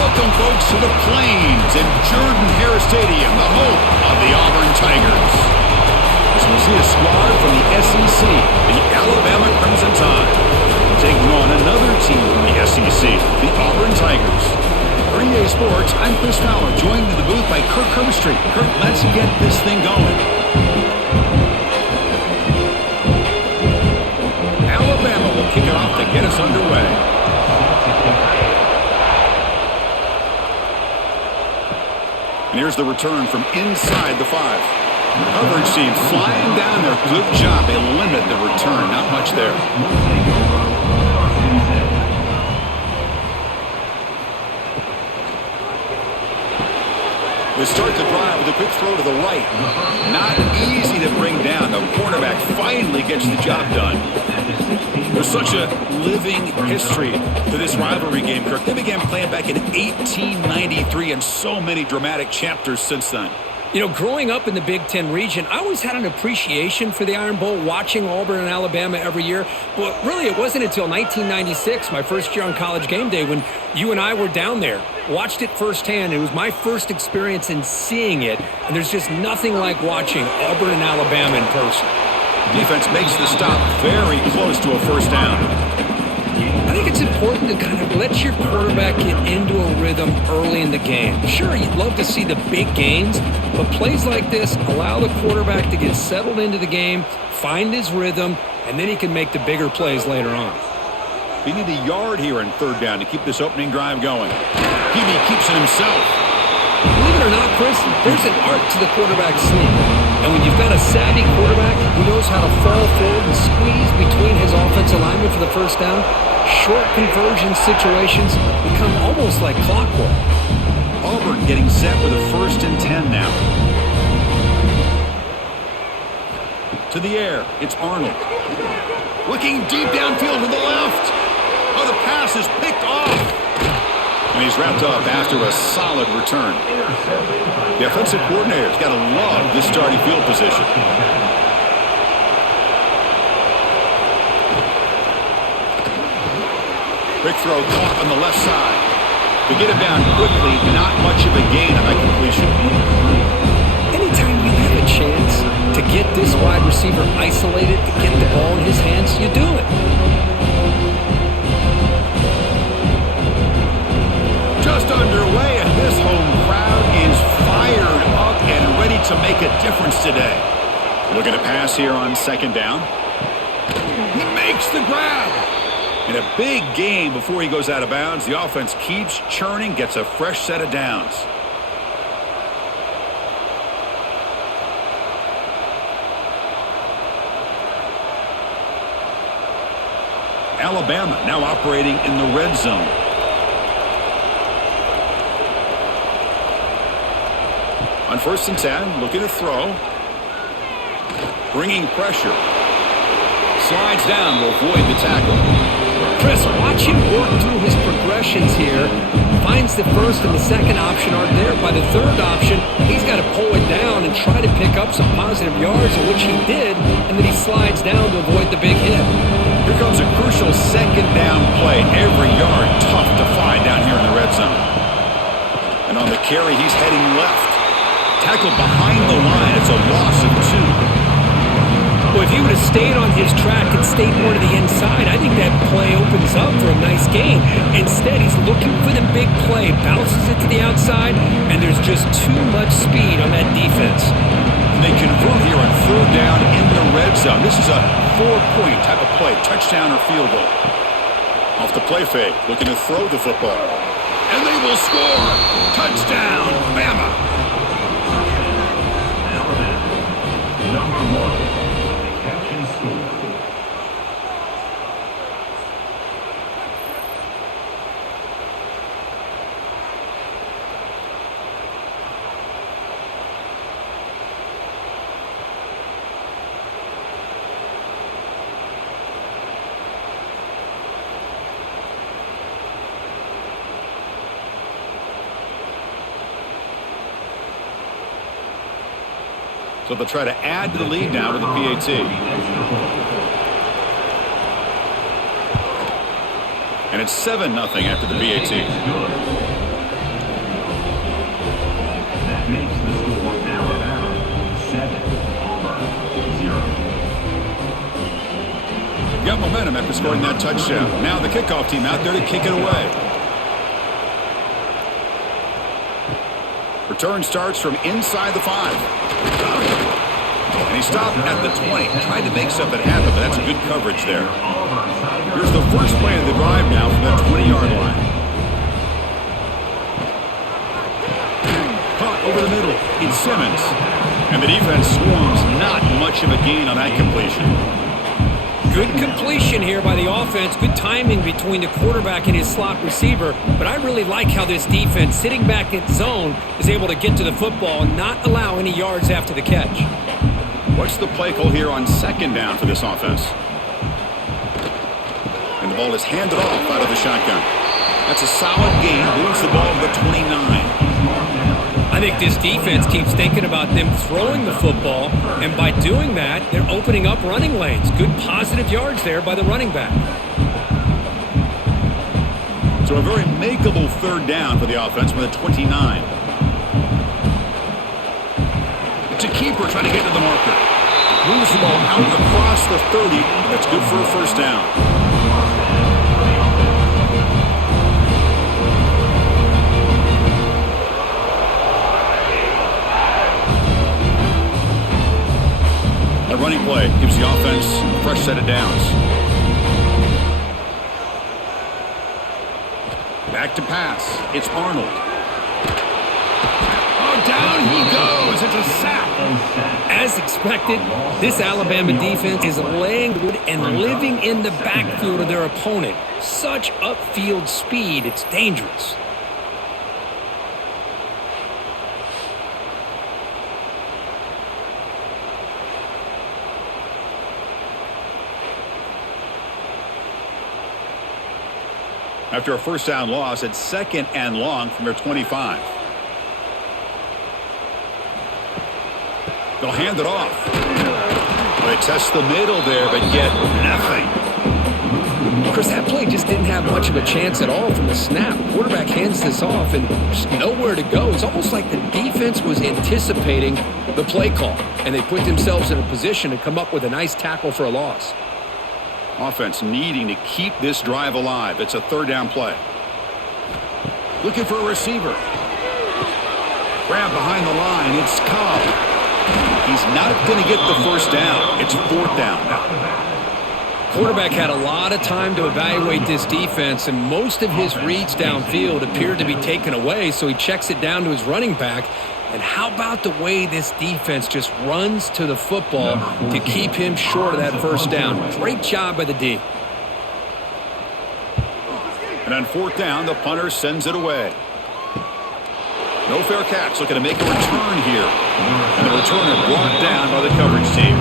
Welcome, folks, to the Plains in Jordan-Hare Stadium, the home of the Auburn Tigers. As we see a squad from the SEC, the Alabama Crimson Tide, taking on another team from the SEC, the Auburn Tigers. For EA Sports, I'm Chris Fowler, joined in the booth by Kirk Herbstreit. Kirk, let's get this thing going. Alabama will kick it off to get us underway. And here's the return from inside the 5. Coverage team flying down there. Good job. They limit the return. Not much there. They start the drive with a quick throw to the right. Not easy to bring down. The quarterback finally gets the job done. There's such a living history to this rivalry game, Kirk. They began playing back in 1893 and so many dramatic chapters since then. You know, growing up in the Big Ten region, I always had an appreciation for the Iron Bowl, watching Auburn and Alabama every year. But really, it wasn't until 1996, my first year on College Game Day, when you and I were down there. Watched it firsthand. It was my first experience in seeing it. And there's just nothing like watching Auburn and Alabama in person. Defense makes the stop very close to a first down. I think it's important to kind of let your quarterback get into a rhythm early in the game. Sure, you'd love to see the big gains, but plays like this allow the quarterback to get settled into the game, find his rhythm, and then he can make the bigger plays later on. We need a yard here in third down to keep this opening drive going. Hebe keeps it himself. Believe it or not, Chris, there's an art to the quarterback sneak. And when you've got a savvy quarterback who knows how to fall forward and squeeze between his offensive linemen for the first down, short conversion situations become almost like clockwork. Auburn getting set with a 1st and 10 now. To the air, it's Arnold. Looking deep downfield to the left. Oh, the pass is picked off. And he's wrapped up after a solid return. The offensive coordinator's got to love this starting field position. Quick throw caught on the left side. To get him down quickly, not much of a gain on that completion. Anytime you have a chance to get this wide receiver isolated, to get the ball in his hands, you do it. Just underway, and this home crowd is fired up and ready to make a difference today. Looking to pass here on 2nd down. He makes the grab. In a big game before he goes out of bounds, the offense keeps churning, gets a fresh set of downs. Alabama now operating in the red zone. On 1st and 10, looking to throw. Bringing pressure. Slides down to avoid the tackle. Chris, watch him work through his progressions here. Finds the 1st and the 2nd option aren't there. By the 3rd option, he's got to pull it down and try to pick up some positive yards, which he did, and then he slides down to avoid the big hit. Here comes a crucial 2nd down play. Every yard tough to find down here in the red zone. And on the carry, he's heading left. Tackled behind the line. It's a loss of 2. Well, if he would have stayed on his track and stayed more to the inside, I think that play opens up for a nice gain. Instead, he's looking for the big play, bounces it to the outside, and there's just too much speed on that defense. And they convert here on 3rd down in the red zone. This is a 4-point type of play, touchdown or field goal. Off the play fake, looking to throw the football. And they will score! Touchdown, Bama! Number 1. Catch and score. So they'll try to add to the lead now with the PAT. And it's 7-0 after the PAT. momentum after scoring that touchdown. Now the kickoff team out there to kick it away. Return starts from inside the 5. And he stopped at the 20. Tried to make something happen, but that's good coverage there. Here's the first play of the drive now from the 20-yard line. Caught over the middle. It's Simmons. And the defense swarms. Not much of a gain on that completion. Good completion here by the offense. Good timing between the quarterback and his slot receiver. But I really like how this defense, sitting back in zone, is able to get to the football and not allow any yards after the catch. What's the play call here on second down for this offense? And the ball is handed off out of the shotgun. That's a solid gain. Moves the ball to the 29. I think this defense keeps thinking about them throwing the football, and by doing that, they're opening up running lanes. Good positive yards there by the running back. So a very makeable third down for the offense with a 29. It's a keeper trying to get to the marker. Moves the ball out across the 30. That's good for a first down. A running play gives the offense a fresh set of downs. Back to pass. It's Arnold. Oh, down he goes. It's a sack. As expected, this Alabama defense is laying good and living in the backfield of their opponent. Such upfield speed, it's dangerous. After a first down loss, it's second and long from their 25. They'll hand it off. They test the middle there, but get nothing. Chris, that play just didn't have much of a chance at all from the snap. Quarterback hands this off and just nowhere to go. It's almost like the defense was anticipating the play call, and they put themselves in a position to come up with a nice tackle for a loss. Offense needing to keep this drive alive. It's a third down play. Looking for a receiver. Grab behind the line. It's Cobb. He's not going to get the first down. It's fourth down now. Quarterback had a lot of time to evaluate this defense, and most of his reads downfield appeared to be taken away, so he checks it down to his running back. And how about the way this defense just runs to the football to keep him short of that first down? Great job by the D. And on fourth down, the punter sends it away. No fair catch. Looking to make a return here. And the returner brought down by the coverage team.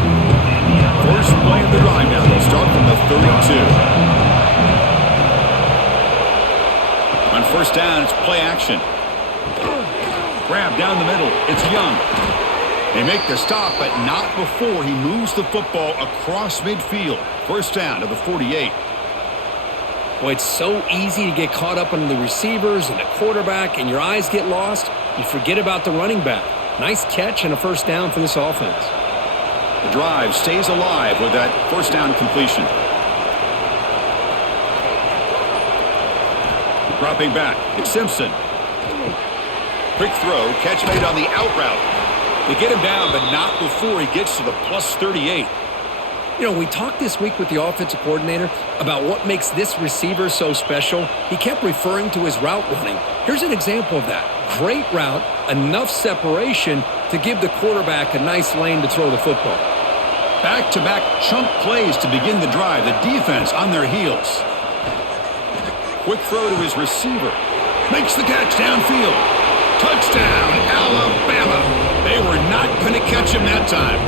First play of the drive now. They'll start from the 32. On first down, it's play action. Grab down the middle. It's Young. They make the stop, but not before he moves the football across midfield. First down to the 48. Boy, it's so easy to get caught up on the receivers and the quarterback, and your eyes get lost. You forget about the running back. Nice catch and a first down for this offense. The drive stays alive with that first down completion. Dropping back. It's Simpson. Quick throw, catch made on the out route. They get him down, but not before he gets to the plus 38. You know, we talked this week with the offensive coordinator about what makes this receiver so special. He kept referring to his route running. Here's an example of that. Great route, enough separation to give the quarterback a nice lane to throw the football. Back-to-back chunk plays to begin the drive. The defense on their heels. Quick throw to his receiver. Makes the catch downfield. Touchdown, Alabama. They were not going to catch him that time.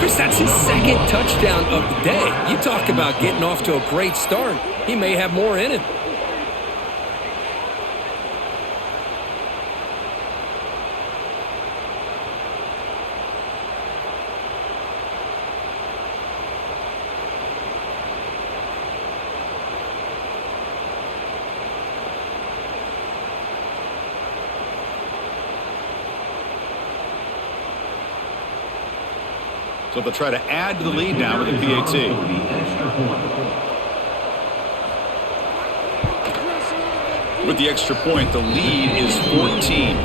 Chris, that's his second touchdown of the day. You talk about getting off to a great start. He may have more in it. So they'll try to add to the lead now with the PAT. With the extra point, the lead is 14.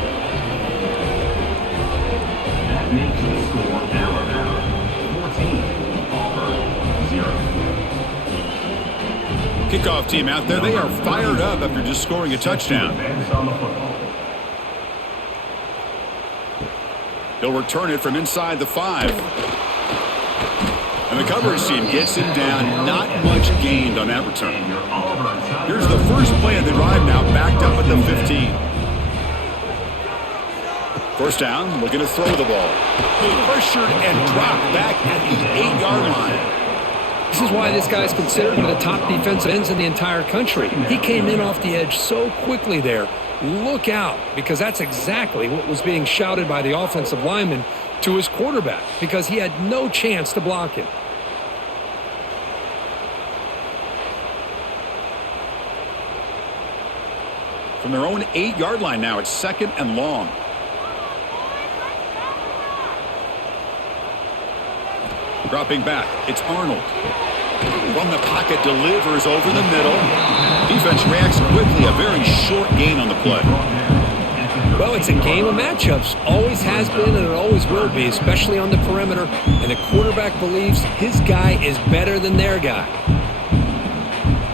That makes the score Alabama 14, Auburn 0. Kickoff team out there. They are fired up after just scoring a touchdown. He'll return it from inside the 5. And the coverage team gets him down. Not much gained on that return. Here's the first play of the drive now, backed up at the 15. First down, looking to throw the ball. Pressured and dropped back at the 8-yard line. This is why this guy's considered one of the top defensive ends in the entire country. He came in off the edge so quickly there. Look out, because that's exactly what was being shouted by the offensive lineman to his quarterback, because he had no chance to block him. From their own 8-yard line now, it's 2nd and long. Dropping back, it's Arnold. From the pocket, delivers over the middle. Defense reacts quickly, a very short gain on the play. Well, it's a game of matchups. Always has been and it always will be, especially on the perimeter. And the quarterback believes his guy is better than their guy.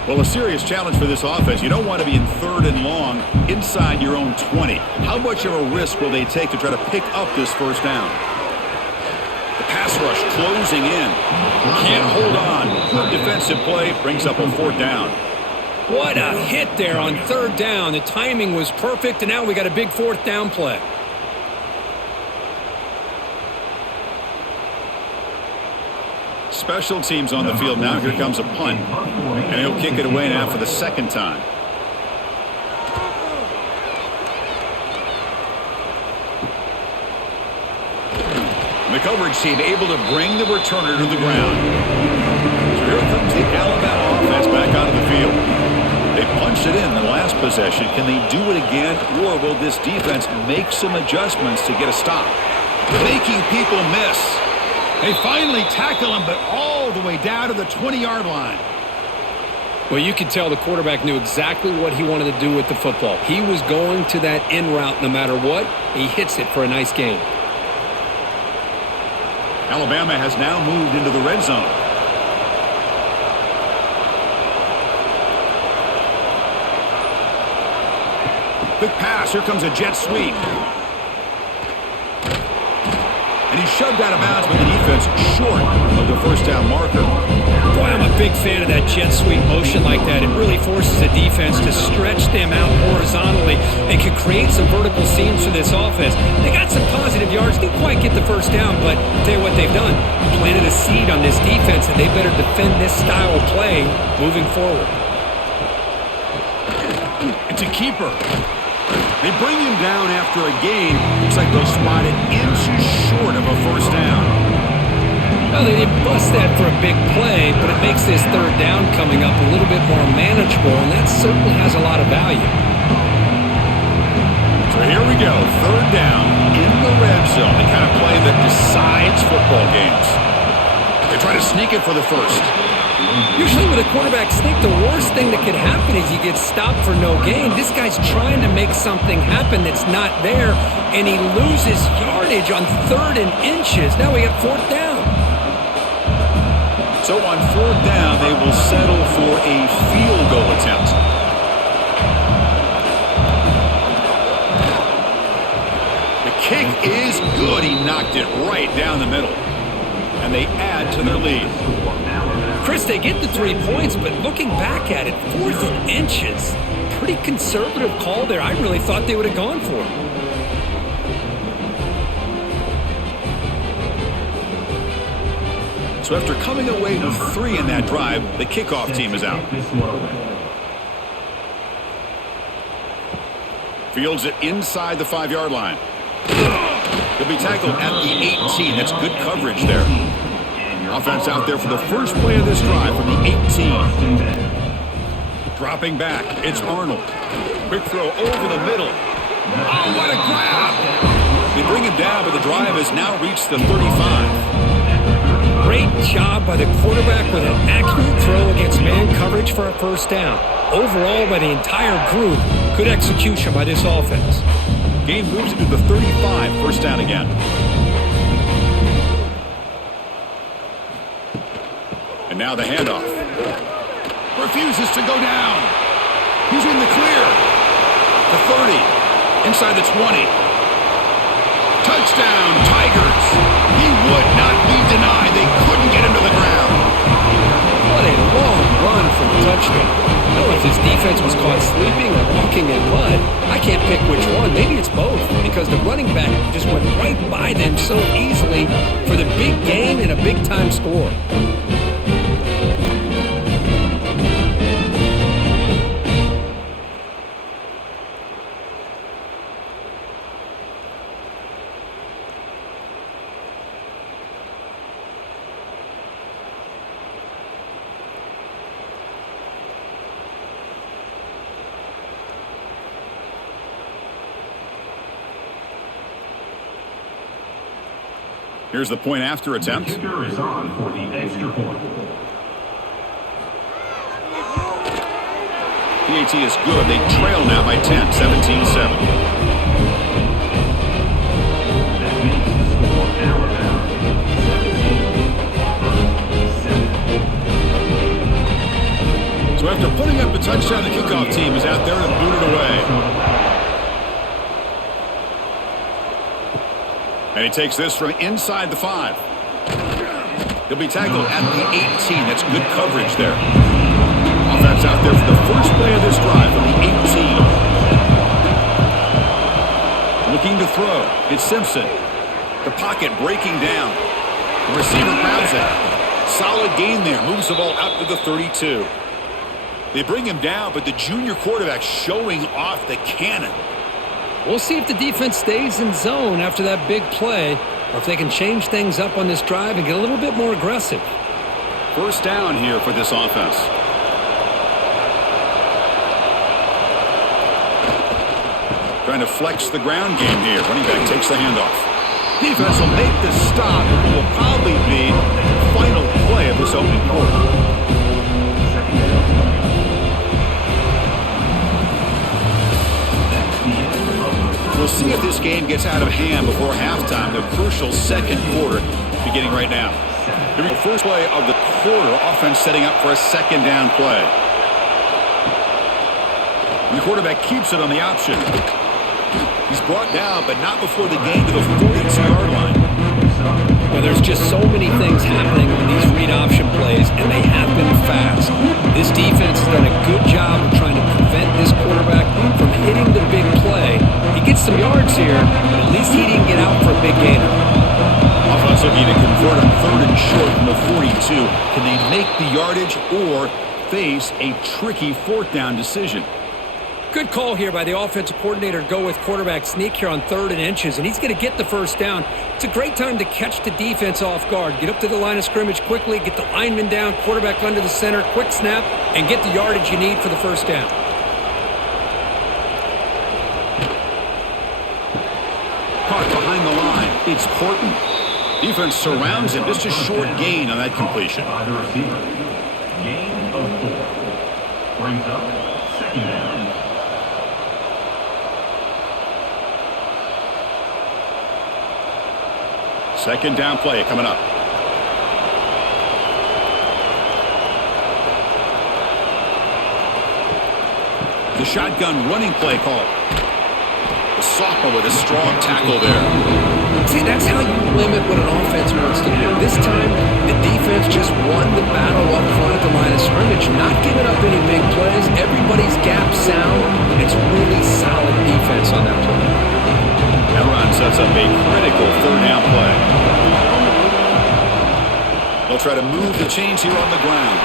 Well, a serious challenge for this offense. You don't want to be in 3rd and long inside your own 20. How much of a risk will they take to try to pick up this first down? The pass rush closing in. Can't hold on. Good defensive play brings up a 4th down. What a hit there on 3rd down. The timing was perfect, and now we got a big 4th down play. Special teams on the field now. Here comes a punt. And he'll kick it away now for the 2nd time. The coverage team able to bring the returner to the ground. So here comes the Alabama offense back out of the field. They punched it in the last possession. Can they do it again, or will this defense make some adjustments to get a stop? Making people miss. They finally tackle him, but all the way down to the 20-yard line. Well, you could tell the quarterback knew exactly what he wanted to do with the football. He was going to that in route no matter what. He hits it for a nice gain. Alabama has now moved into the red zone. Quick pass. Here comes a jet sweep. And he's shoved out of bounds with the defense short of the first down marker. Boy, I'm a big fan of that jet sweep motion like that. It really forces the defense to stretch them out horizontally and can create some vertical seams for this offense. They got some positive yards, didn't quite get the first down, but I'll tell you what they've done. Planted a seed on this defense, and they better defend this style of play moving forward. It's a keeper. They bring him down after a gain. Looks like they'll spot it inches short of a first down. Well, they didn't bust that for a big play, but it makes this 3rd down coming up a little bit more manageable, and that certainly has a lot of value. So here we go, 3rd down in the red zone, the kind of play that decides football games. They try to sneak it for the first. Usually with a quarterback sneak, the worst thing that could happen is he gets stopped for no gain. This guy's trying to make something happen that's not there, and he loses yardage on 3rd and inches. Now we got 4th down. So on 4th down, they will settle for a field goal attempt. The kick is good. He knocked it right down the middle. And they add to their lead. Chris, they get the 3 points, but looking back at it, 4th and inches. Pretty conservative call there. I really thought they would have gone for it. So after coming away with 3 in that drive, the kickoff team is out. Fields it inside the 5-yard line. He'll be tackled at the 18. That's good coverage there. Offense out there for the first play of this drive from the 18. Dropping back, it's Arnold. Quick throw over the middle. Oh, what a grab! They bring him down, but the drive has now reached the 35. Great job by the quarterback with an accurate throw against man coverage for a first down. Overall, by the entire group, good execution by this offense. Game moves into the 35, first down again. And now the handoff. Refuses to go down. He's in the clear. The 30. Inside the 20. Touchdown, Tigers. He would not be denied. They couldn't get him to the ground. What a long run for a touchdown. I don't know if his defense was caught sleeping or walking in mud. I can't pick which one. Maybe it's both, because the running back just went right by them so easily for the big gain and a big-time score. Here's the point after attempt. The kicker is on for the extra point. PAT is good. They trail now by 10, 17-7. That makes the score Alabama 17, Auburn 7. So after putting up the touchdown, the kickoff team is out there to boot it away. And he takes this from inside the 5. He'll be tackled at the 18. That's good coverage there. Offense out there for the first play of this drive from the 18. Looking to throw. It's Simpson. The pocket breaking down. The receiver grabs it. Solid gain there. Moves the ball out to the 32. They bring him down, but the junior quarterback showing off the cannon. We'll see if the defense stays in zone after that big play, or if they can change things up on this drive and get a little bit more aggressive. First down here for this offense. Trying to flex the ground game here. Running back takes the handoff. Defense will make the stop. It will probably be the final play of this opening quarter. We'll see if this game gets out of hand before halftime. The crucial second quarter beginning right now. Here we go. First play of the quarter. Offense setting up for a second down play. And the quarterback keeps it on the option. He's brought down, but not before the gain to the 42-yard line. Well, there's just so many things happening on these read option plays, and they happen fast. This defense has done a good job of trying to prevent this quarterback from hitting the big play. He gets some yards here, but at least he didn't get out for a big gainer. Offense looking to convert on 3rd and short from the 42. Can they make the yardage or face a tricky 4th down decision? Good call here by the offensive coordinator to go with quarterback sneak here on 3rd and inches, and he's going to get the first down. It's a great time to catch the defense off guard. Get up to the line of scrimmage quickly, get the lineman down, quarterback under the center, quick snap, and get the yardage you need for the first down. Caught behind the line. It's Horton. Defense surrounds him. Just a short gain on that completion. By the receiver. Gain of 4. Brings up second down. Second down play coming up. The shotgun running play call. The sophomore with a strong tackle there. See, that's how you limit what an offense wants to do. This time, the defense just won the battle up front at the line of scrimmage, not giving up any big plays. Everybody's gap sound. It's really solid defense on that play. That run sets up a critical 3rd down play. They'll try to move the chains here on the ground.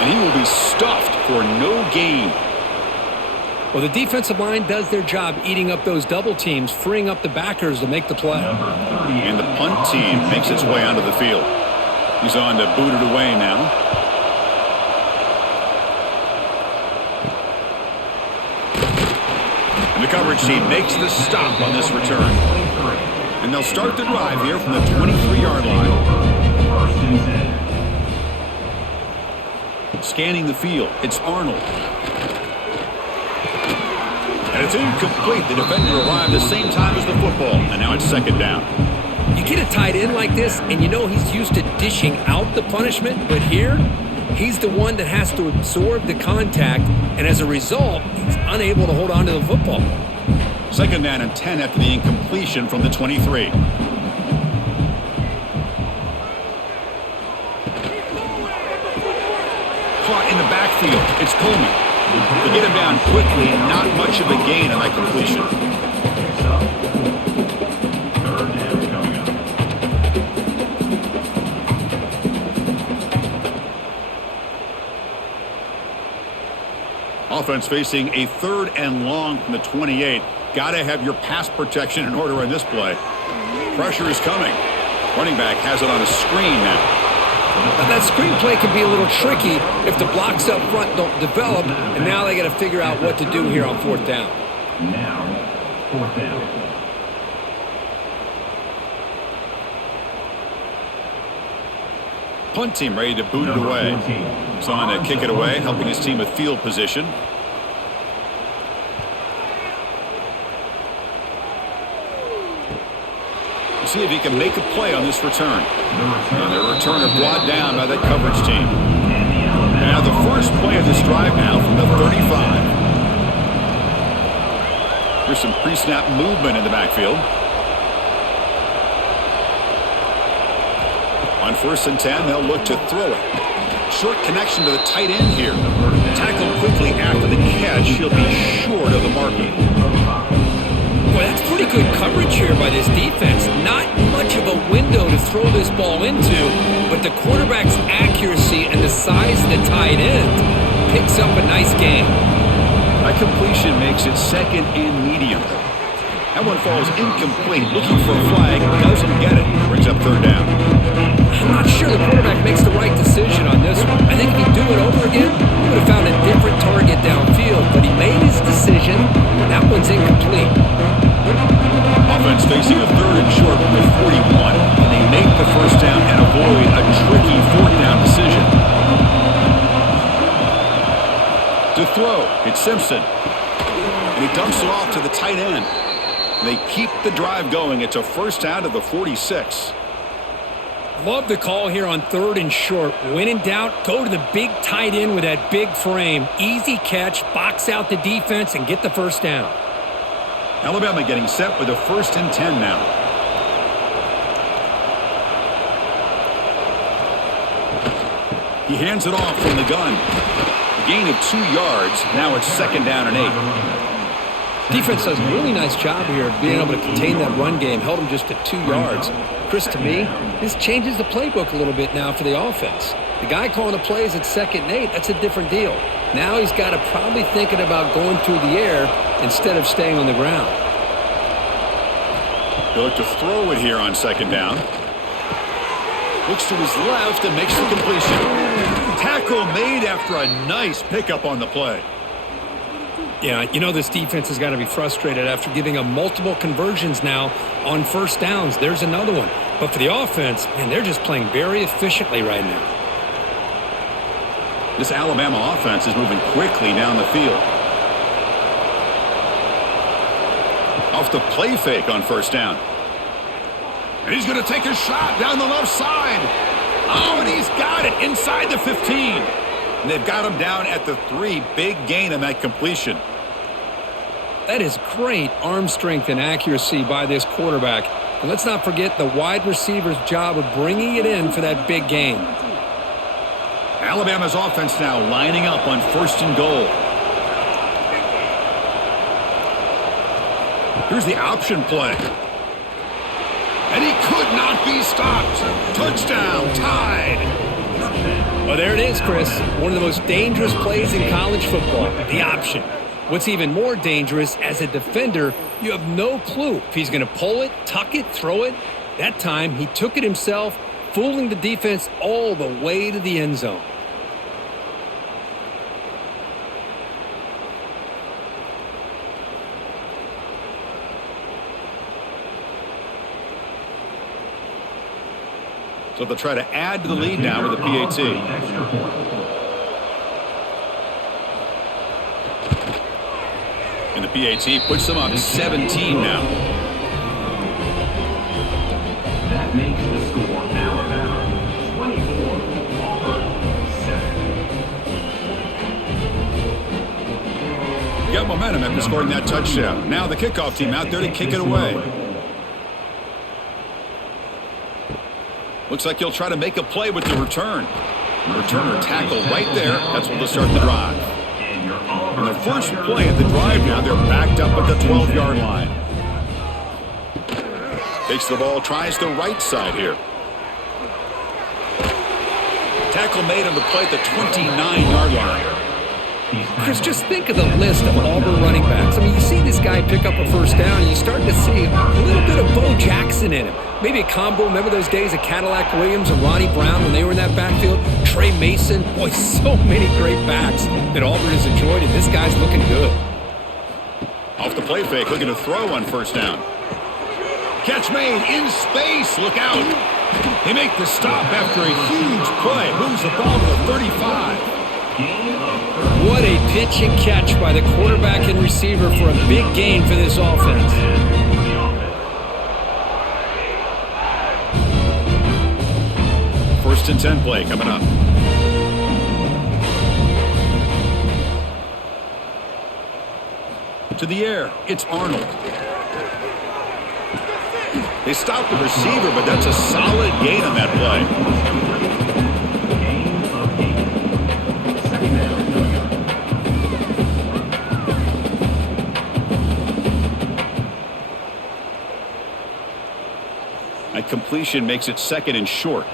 And he will be stuffed for no gain. Well, the defensive line does their job eating up those double teams, freeing up the backers to make the play. And the punt team makes its way onto the field. He's on to boot it away now. And the coverage team makes the stop on this return. And they'll start the drive here from the 23-yard line. and 10. Scanning the field, it's Arnold. And it's incomplete. The defender arrived the same time as the football, and now it's second down. You get a tight end like this, and you know he's used to dishing out the punishment, but here, he's the one that has to absorb the contact, and as a result, he's unable to hold on to the football. Second down and 10 after the incompletion from the 23. Caught in the backfield. It's Coleman. To get him down quickly, not much of a gain on that completion. Third down coming up. Offense facing a third and long from the 28. Got to have your pass protection in order in this play. Pressure is coming. Running back has it on a screen now. Now, that screen play can be a little tricky if the blocks up front don't develop, and now they got to figure out what to do here on fourth down. Now, fourth down. Punt team ready to boot it away. He's on to kick it away, helping his team with field position. See if he can make a play on this return. And the returner brought down by that coverage team. And now the first play of this drive now from the 35. Here's some pre-snap movement in the backfield. On first and 10, they'll look to throw it. Short connection to the tight end here. Tackled quickly after the catch. He'll be short of the marking. Boy, that's pretty good coverage here by this defense. Not much of a window to throw this ball into, but the quarterback's accuracy and the size of the tight end picks up a nice gain. That completion makes it second and medium. That one falls incomplete. Looking for a flag, doesn't get it. Brings up third down. I'm not sure the quarterback makes the right decision on this one. I think if he'd do it over again, he would have found a different target downfield, but he made his decision. That one's incomplete. Offense facing a third and short from the 41, and they make the first down and avoid a tricky fourth down decision. To throw, it's Simpson. And he dumps it off to the tight end. They keep the drive going. It's a first down to the 46. Love the call here on third and short. When in doubt, go to the big tight end with that big frame. Easy catch, box out the defense, and get the first down. Alabama getting set with a first and 10 now. He hands it off from the gun. A gain of 2 yards. Now it's second down and 8. Defense does a really nice job here of being able to contain that run game. Held him just to 2 yards. Chris, to me, this changes the playbook a little bit now for the offense. The guy calling the plays at second and 8, that's a different deal. Now he's got to probably thinking about going through the air instead of staying on the ground. He'll look to throw it here on second down. Looks to his left and makes the completion. Tackle made after a nice pickup on the play. Yeah, you know this defense has got to be frustrated after giving up multiple conversions now on first downs. There's another one. But for the offense, man, they're just playing very efficiently right now. This Alabama offense is moving quickly down the field. Off the play fake on first down. And he's going to take a shot down the left side. Oh, and he's got it inside the 15. And they've got him down at the 3. Big gain on that completion. That is great arm strength and accuracy by this quarterback. And let's not forget the wide receiver's job of bringing it in for that big gain. Alabama's offense now lining up on first and goal. Here's the option play. And he could not be stopped. Touchdown, tied. Well, there it is, Chris. One of the most dangerous plays in college football, the option. What's even more dangerous, as a defender, you have no clue if he's going to pull it, tuck it, throw it. That time, he took it himself, fooling the defense all the way to the end zone. So they'll try to add to the lead now with a PAT. And the PAT puts them up 17 now. That makes the score Alabama 24, Auburn 7. Got momentum after scoring that touchdown. Now the kickoff team out there to kick it away. Looks like he'll try to make a play with the return. Returner tackle right there. That's what they'll start the drive. And their first play at the drive now, they're backed up at the 12-yard line. Takes the ball, tries the right side here. Tackle made on the play at the 29-yard line. Chris, just think of the list of Auburn running backs. I mean, you see this guy pick up a first down, and you start to see a little bit of Bo Jackson in him. Maybe a combo. Remember those days of Cadillac Williams and Ronnie Brown when they were in that backfield? Trey Mason. Boy, so many great backs that Auburn has enjoyed, and this guy's looking good. Off the play fake, looking to throw on first down. Catch made in space. Look out. They make the stop after a huge play. Moves the ball to the 35. What a pitch and catch by the quarterback and receiver for a big gain for this offense. First and 10 play coming up. To the air, it's Arnold. They stopped the receiver, but that's a solid gain on that play. A completion makes it second and short.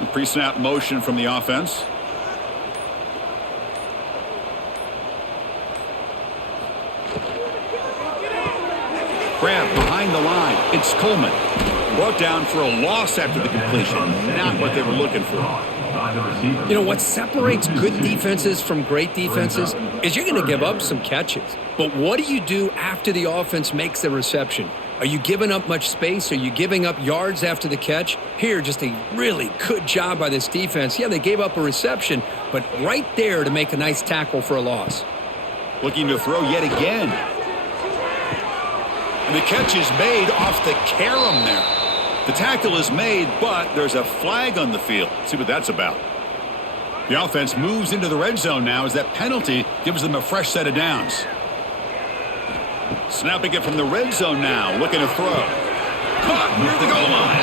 The pre-snap motion from the offense. Grab behind the line. It's Coleman. Brought down for a loss after the completion. Not what they were looking for. You know, what separates good defenses from great defenses is you're going to give up some catches. But what do you do after the offense makes the reception? Are you giving up much space? Are you giving up yards after the catch? Here, just a really good job by this defense. Yeah, they gave up a reception, but right there to make a nice tackle for a loss. Looking to throw yet again. And the catch is made off the carom there. The tackle is made, but there's a flag on the field. Let's see what that's about. The offense moves into the red zone now as that penalty gives them a fresh set of downs. Snapping it from the red zone now, looking to throw. Caught near the goal line.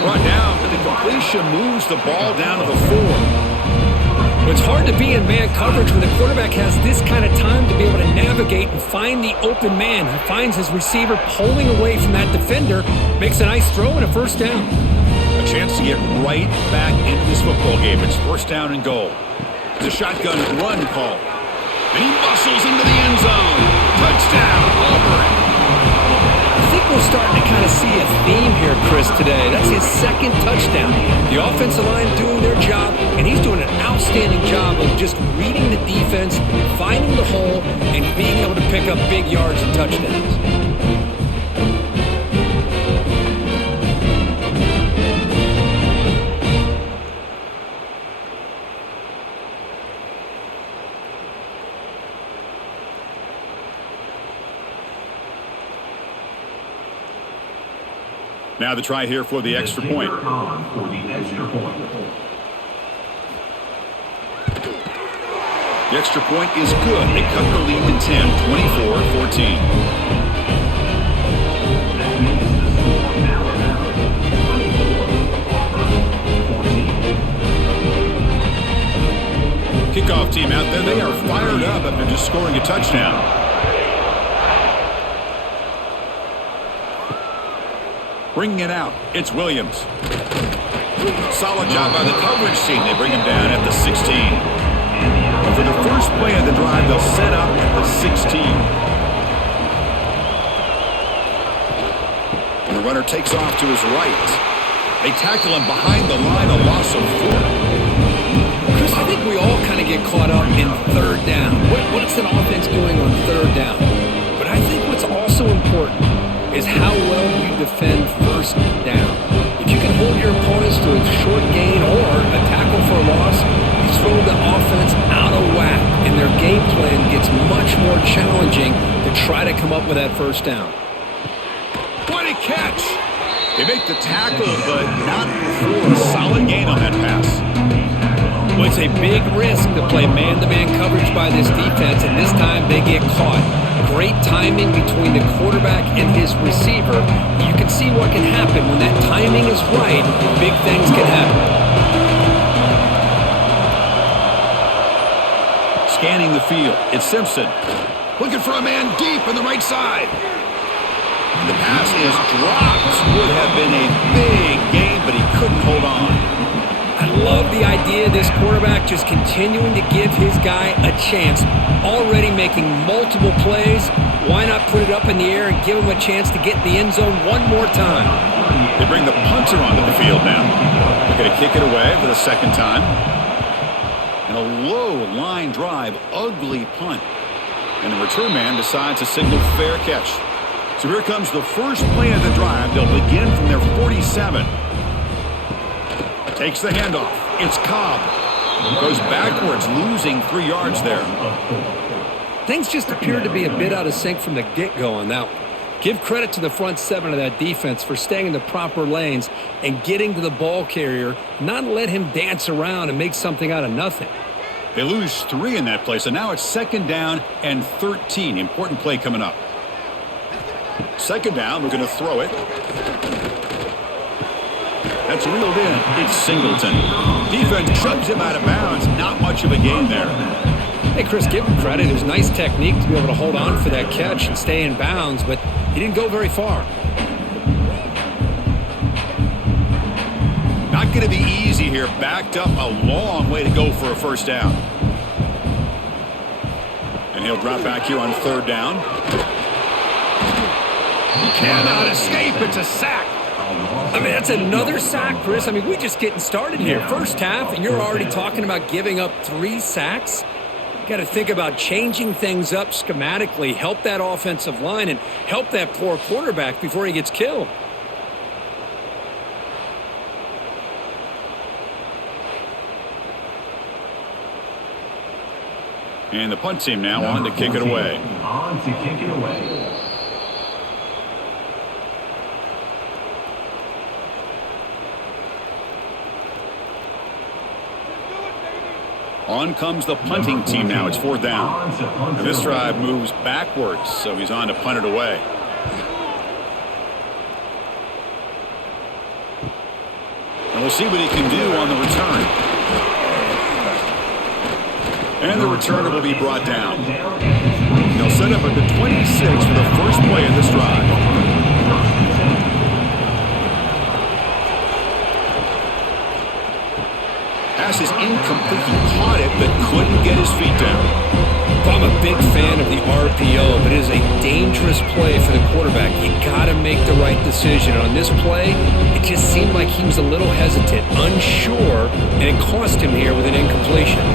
Brought down, but the completion moves the ball down to the 4. It's hard to be in man coverage when the quarterback has this kind of time to be able to navigate and find the open man. He finds his receiver pulling away from that defender, makes a nice throw and a first down. A chance to get right back into this football game. It's first down and goal. It's a shotgun run call. And he muscles into the end zone. Touchdown, Auburn. I think we're starting to kind of see a theme here, Chris, today. That's his second touchdown. The offensive line doing their job, and he's doing an outstanding job of just reading the defense, finding the hole, and being able to pick up big yards and touchdowns. Now the try here for the extra point. The extra point is good. They cut the lead to 10, 24-14. Kickoff team out there. They are fired up after just scoring a touchdown. Bringing it out, it's Williams. Solid job by the coverage team. They bring him down at the 16. And for the first play of the drive, they'll set up at the 16. And the runner takes off to his right. They tackle him behind the line, a loss of 4. Chris, I think we all kind of get caught up in third down. What's an offense doing on third down? But I think what's also important is how well challenging to try to come up with that first down. What a catch! They make the tackle, but not before a solid gain on that pass. Well, it's a big risk to play man-to-man coverage by this defense, and this time they get caught. Great timing between the quarterback and his receiver. You can see what can happen when that timing is right. Big things can happen. Scanning the field, it's Simpson. Looking for a man deep on the right side. And the pass is dropped. Would have been a big gain, but he couldn't hold on. I love the idea of this quarterback just continuing to give his guy a chance. Already making multiple plays. Why not put it up in the air and give him a chance to get in the end zone one more time? They bring the punter onto the field now. They're going to kick it away for the second time. And a low line drive, ugly punt. And the return man decides to signal fair catch. So here comes the first play of the drive. They'll begin from their 47. Takes the handoff. It's Cobb. Goes backwards, losing 3 yards there. Things just appeared to be a bit out of sync from the get-go on that one. Give credit to the front seven of that defense for staying in the proper lanes and getting to the ball carrier, not let him dance around and make something out of nothing. They lose 3 in that play, so now it's 2nd down and 13. Important play coming up. 2nd down, we're going to throw it. That's reeled in. It's Singleton. Defense shoves him out of bounds. Not much of a gain there. Hey, Chris, give him credit. It was nice technique to be able to hold on for that catch and stay in bounds, but he didn't go very far. Not going to be easy here. Backed up a long way to go for a first down. And he'll drop back here on 3rd down. Cannot escape. It's a sack. I mean, that's another sack, Chris. I mean, we're just getting started here. First half, and you're already talking about giving up 3 sacks. You got to think about changing things up schematically, help that offensive line, and help that poor quarterback before he gets killed. And the punt team now on to kick it away. On to kick it away. On comes the punting team now. It's 4th down. And this drive moves backwards, so he's on to punt it away. And we'll see what he can do on the return. And the returner will be brought down. They'll set up at the 26 for the first play of this drive. Pass is incomplete. He caught it, but couldn't get his feet down. I'm a big fan of the RPO, but it is a dangerous play for the quarterback. You got to make the right decision. On this play, it just seemed like he was a little hesitant, unsure, and it cost him here with an incompletion.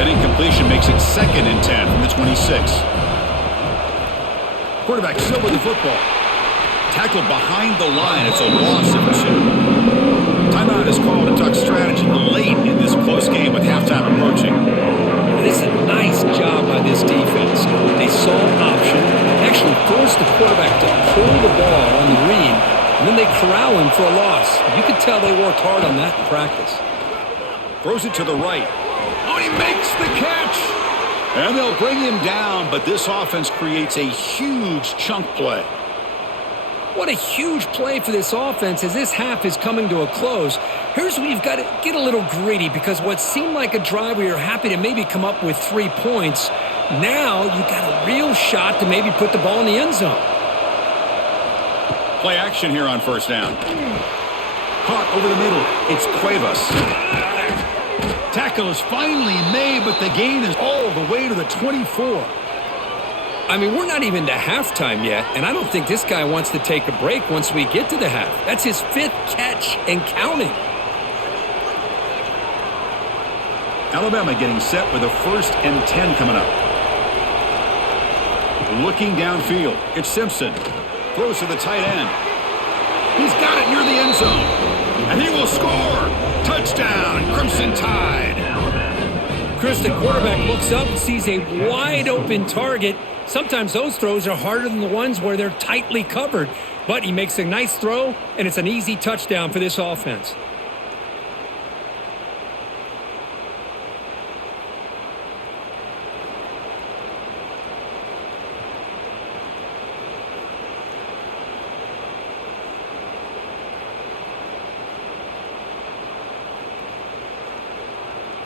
That incompletion makes it 2nd and 10 from the 26. Quarterback still with the football. Tackled behind the line. It's a loss of 2. Timeout is called to talk strategy late in this close game with halftime approaching. This is a nice job by this defense. They saw an option, actually forced the quarterback to pull the ball on the read, and then they corral him for a loss. You could tell they worked hard on that in practice. Throws it to the right. Oh, he makes the catch! And they'll bring him down, but this offense creates a huge chunk play. What a huge play for this offense as this half is coming to a close. Here's where you've got to get a little greedy, because what seemed like a drive where you're happy to maybe come up with 3 points, now you've got a real shot to maybe put the ball in the end zone. Play action here on 1st down. Caught over the middle. It's Cuevas. Tackle is finally made, but the gain is all the way to the 24. I mean, we're not even to halftime yet, and I don't think this guy wants to take a break once we get to the half. That's his 5th catch and counting. Alabama getting set with a 1st and 10 coming up. Looking downfield, it's Simpson. Throws to the tight end. He's got it near the end zone. And he will score. Touchdown, Crimson Tide. Chris, the quarterback looks up and sees a wide open target. Sometimes those throws are harder than the ones where they're tightly covered. But he makes a nice throw, and it's an easy touchdown for this offense.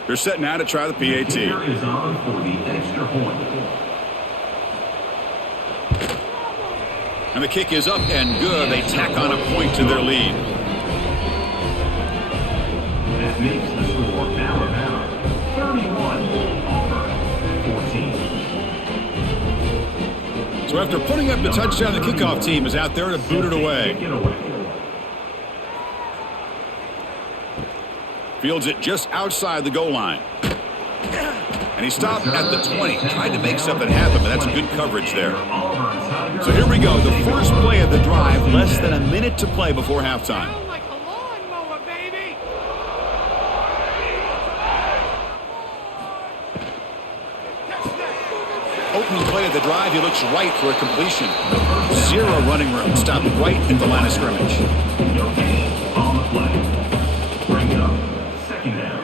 They're set now to try the PAT. Kicker is on for the extra point. And the kick is up and good. They tack on a point to their lead. That makes the score Alabama 31, Auburn 14. So after putting up the touchdown, the kickoff team is out there to boot it away. Kick it away. Fields it just outside the goal line. And he stopped at the 20. Tried to make something happen, but that's good coverage there. So here we go. The first play of the drive. Less than a minute to play before halftime. Like a lawnmower, baby. Opening play of the drive. He looks right for a completion. Zero running room. Stopped right at the line of scrimmage. No gain on the play. Brings up second down.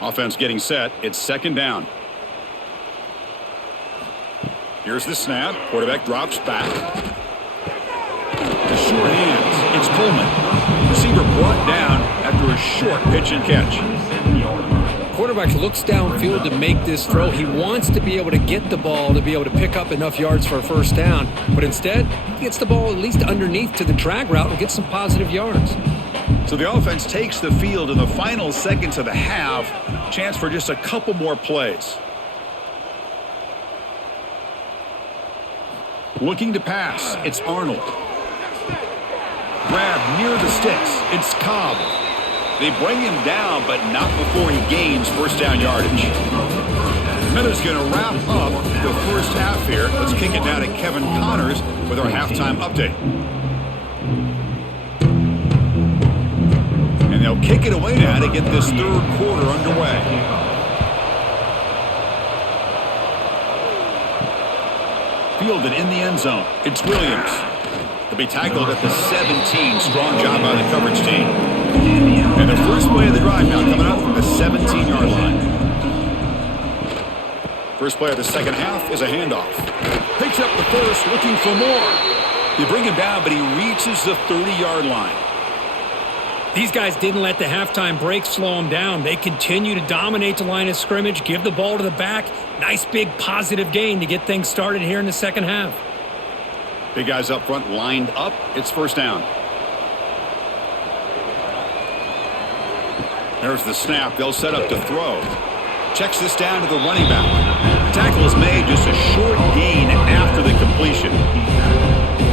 Offense getting set. It's second down. Here's the snap. Quarterback drops back. The short hands. It's Coleman. Receiver brought down after a short pitch and catch. Quarterback looks downfield to make this throw. He wants to be able to get the ball to be able to pick up enough yards for a first down. But instead, he gets the ball at least underneath to the drag route and gets some positive yards. So the offense takes the field in the final seconds of the half. Chance for just a couple more plays. Looking to pass. It's Arnold. Grab near the sticks. It's Cobb. They bring him down, but not before he gains first down yardage. Miller's going to wrap up the first half here. Let's kick it down to Kevin Connors with our halftime update. And they'll kick it away now to get this third quarter underway. Fielded in the end zone. It's Williams. He'll be tackled at the 17. Strong job by the coverage team. And the first play of the drive now coming up from the 17-yard line. First play of the second half is a handoff. Picks up the first, looking for more. They bring him down, but he reaches the 30-yard line. These guys didn't let the halftime break slow them down. They continue to dominate the line of scrimmage, give the ball to the back. Nice big positive gain to get things started here in the second half. Big guys up front lined up. It's first down. There's the snap. They'll set up to throw. Checks this down to the running back. Tackle is made, just a short gain after the completion.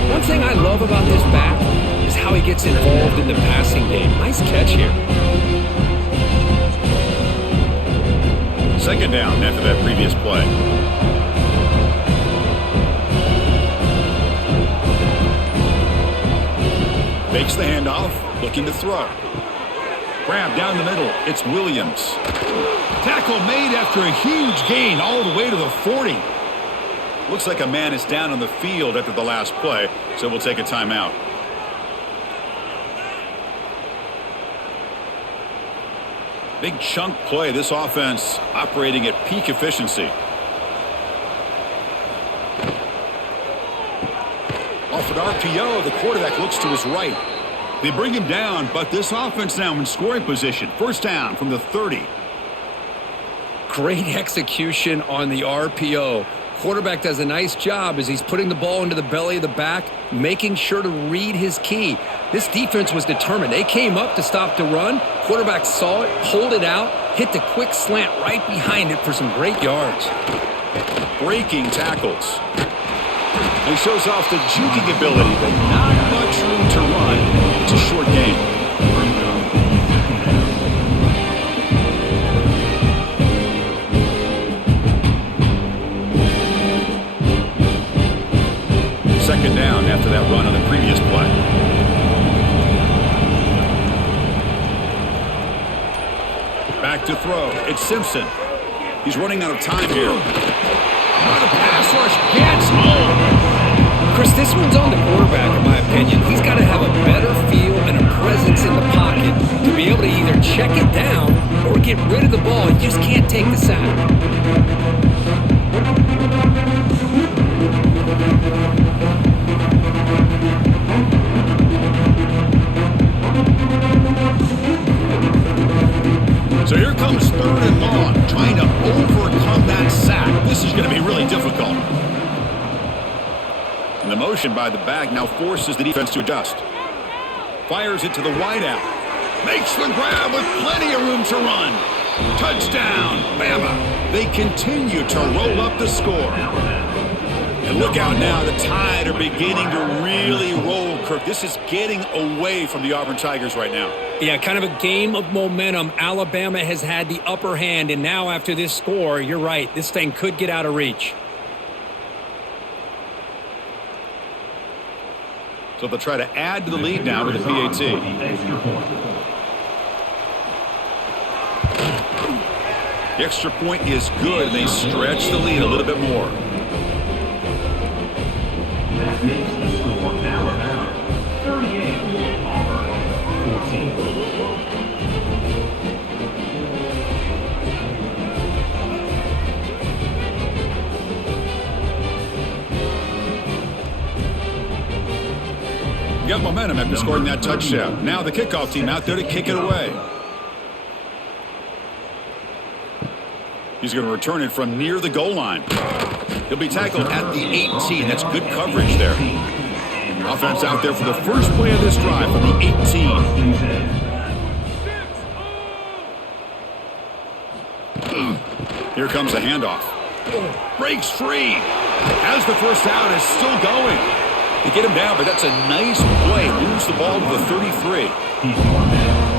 One thing I love about this back is how he gets involved in the passing game. Nice catch here. Second down after that previous play. Makes the handoff, looking to throw. Grab down the middle. It's Williams. Tackle made after a huge gain all the way to the 40. Looks like a man is down on the field after the last play, so we'll take a timeout. Big chunk play. This offense operating at peak efficiency. Off an RPO, the quarterback looks to his right. They bring him down, but this offense now in scoring position. First down from the 30. Great execution on the RPO. Quarterback does a nice job as he's putting the ball into the belly of the back, making sure to read his key. This defense was determined. They came up to stop the run. Quarterback saw it, pulled it out, hit the quick slant right behind it for some great yards. Breaking tackles. He shows off the juking ability, but not much room to run. It's a short game. Second down after that run on the previous play. Back to throw. It's Simpson. He's running out of time here. The pass rush gets home. Chris, this one's on the quarterback, in my opinion. He's got to have a better feel and a presence in the pocket to be able to either check it down or get rid of the ball. He just can't take the sack. So here comes 3rd and long, trying to overcome that sack. This is going to be really difficult. And the motion by the back now forces the defense to adjust. Fires it to the wideout. Makes the grab with plenty of room to run. Touchdown, Bama. They continue to roll up the score. And look out now, the Tide are beginning to really roll, Kirk. This is getting away from the Auburn Tigers right now. Yeah, kind of a game of momentum. Alabama has had the upper hand, and now after this score, you're right, this thing could get out of reach. So they'll try to add to the lead now with the PAT. The extra point is good. They stretch the lead a little bit more. That makes the score Alabama 38, Auburn 14. Got momentum after scoring that touchdown. Now the kickoff team out there to kick it away. He's going to return it from near the goal line. He'll be tackled at the 18. That's good coverage there. Offense out there for the first play of this drive from the 18. Here comes the handoff. Breaks free. Has the first down, is still going. They get him down, but that's a nice play. Moves the ball to the 33.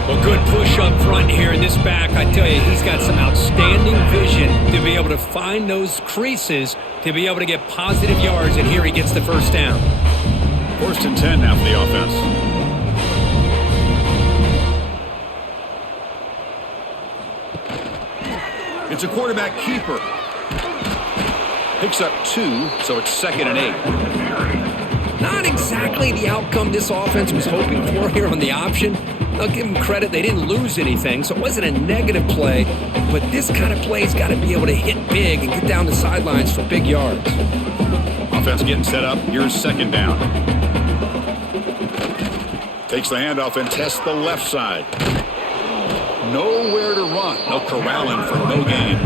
Well, good push up front here in this back. I tell you, he's got some outstanding vision to be able to find those creases, to be able to get positive yards, and here he gets the first down. 1st and 10 now for the offense. It's a quarterback keeper. Picks up 2, so it's 2nd and 8. Not exactly the outcome this offense was hoping for here on the option. I'll give them credit. They didn't lose anything, so it wasn't a negative play. But this kind of play's got to be able to hit big and get down the sidelines for big yards. Offense getting set up. Here's 2nd down. Takes the handoff and tests the left side. Nowhere to run. No corralling for no gain.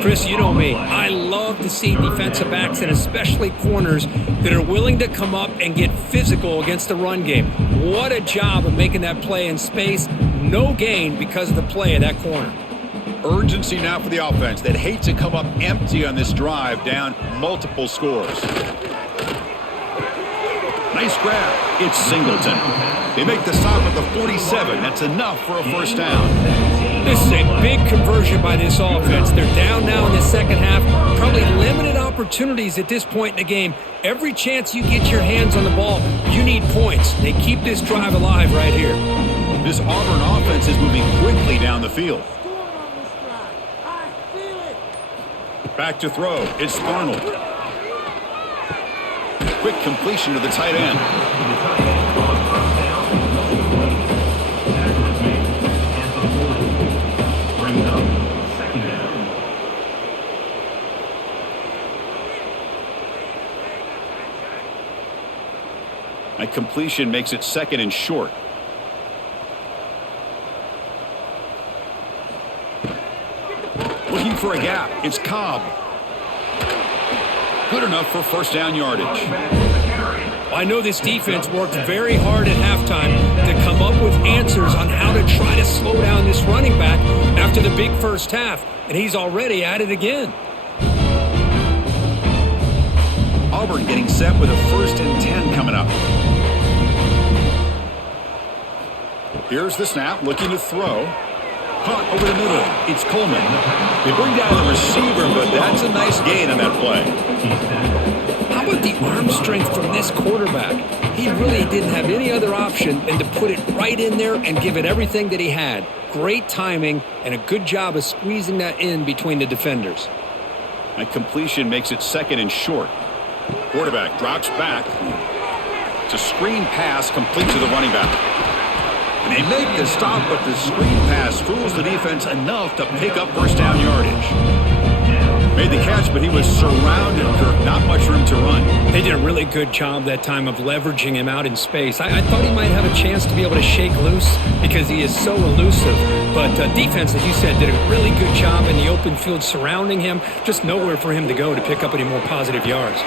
Chris, you know me. I love to see defensive backs and especially corners that are willing to come up and get physical against the run game. What a job of making that play in space. No gain because of the play of that corner. Urgency now for the offense that hate to come up empty on this drive, down multiple scores. Nice grab. It's Singleton. They make the stop at the 47. That's enough for a first down. This is a big conversion by this offense. They're down now in the second half. Probably limited opportunities at this point in the game. Every chance you get your hands on the ball, you need points. They keep this drive alive right here. This Auburn offense is moving quickly down the field. Back to throw. It's Arnold. Quick completion to the tight end. A completion makes it 2nd and short. Looking for a gap. It's Cobb. Good enough for first down yardage. I know this defense worked very hard at halftime to come up with answers on how to try to slow down this running back after the big first half, and he's already at it again. Auburn getting set with a 1st and 10 coming up. Here's the snap, looking to throw. Caught over the middle. It's Coleman. They bring down the receiver, but that's a nice gain on that play. How about the arm strength from this quarterback? He really didn't have any other option than to put it right in there and give it everything that he had. great timing and a good job of squeezing that in between the defenders. And completion makes it 2nd and short. Quarterback drops back. It's a screen pass complete to the running back. And they make the stop, but the screen pass fools the defense enough to pick up first down yardage. Made the catch, but he was surrounded, Kirk. Not much room to run. They did a really good job that time of leveraging him out in space. I thought he might have a chance to be able to shake loose because he is so elusive. But defense, as you said, did a really good job in the open field surrounding him. Just nowhere for him to go to pick up any more positive yards.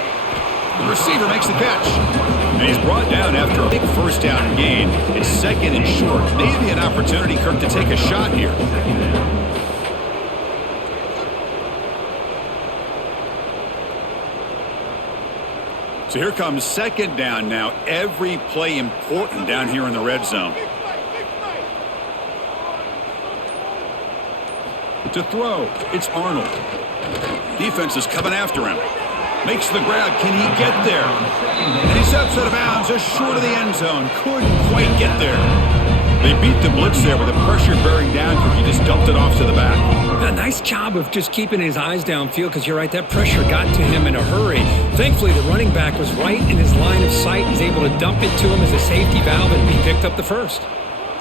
The receiver makes the catch. And he's brought down after a big first down gain. It's 2nd and short. Maybe an opportunity, Kirk, to take a shot here. So here comes 2nd down now. Every play important down here in the red zone. To throw, it's Arnold. Defense is coming after him. Makes the grab. Can he get there? And he steps out of bounds just short of the end zone. Couldn't quite get there. They beat the blitz there with the pressure bearing down. He just dumped it off to the back. A nice job of just keeping his eyes downfield because you're right, that pressure got to him in a hurry. Thankfully, the running back was right in his line of sight. He's able to dump it to him as a safety valve, and he picked up the first.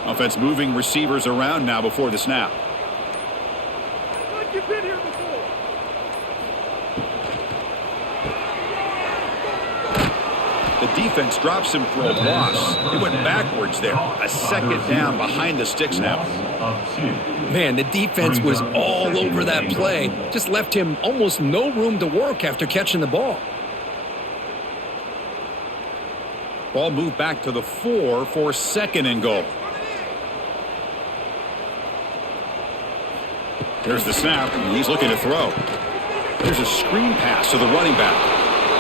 Offense moving receivers around now before the snap. You've been here before. The defense drops him for a loss. He went backwards there. A 2nd down behind the sticks now. Man, the defense was all over that play. Just left him almost no room to work after catching the ball. Ball moved back to the 4 for 2nd and goal. There's the snap, and he's looking to throw. There's a screen pass to the running back.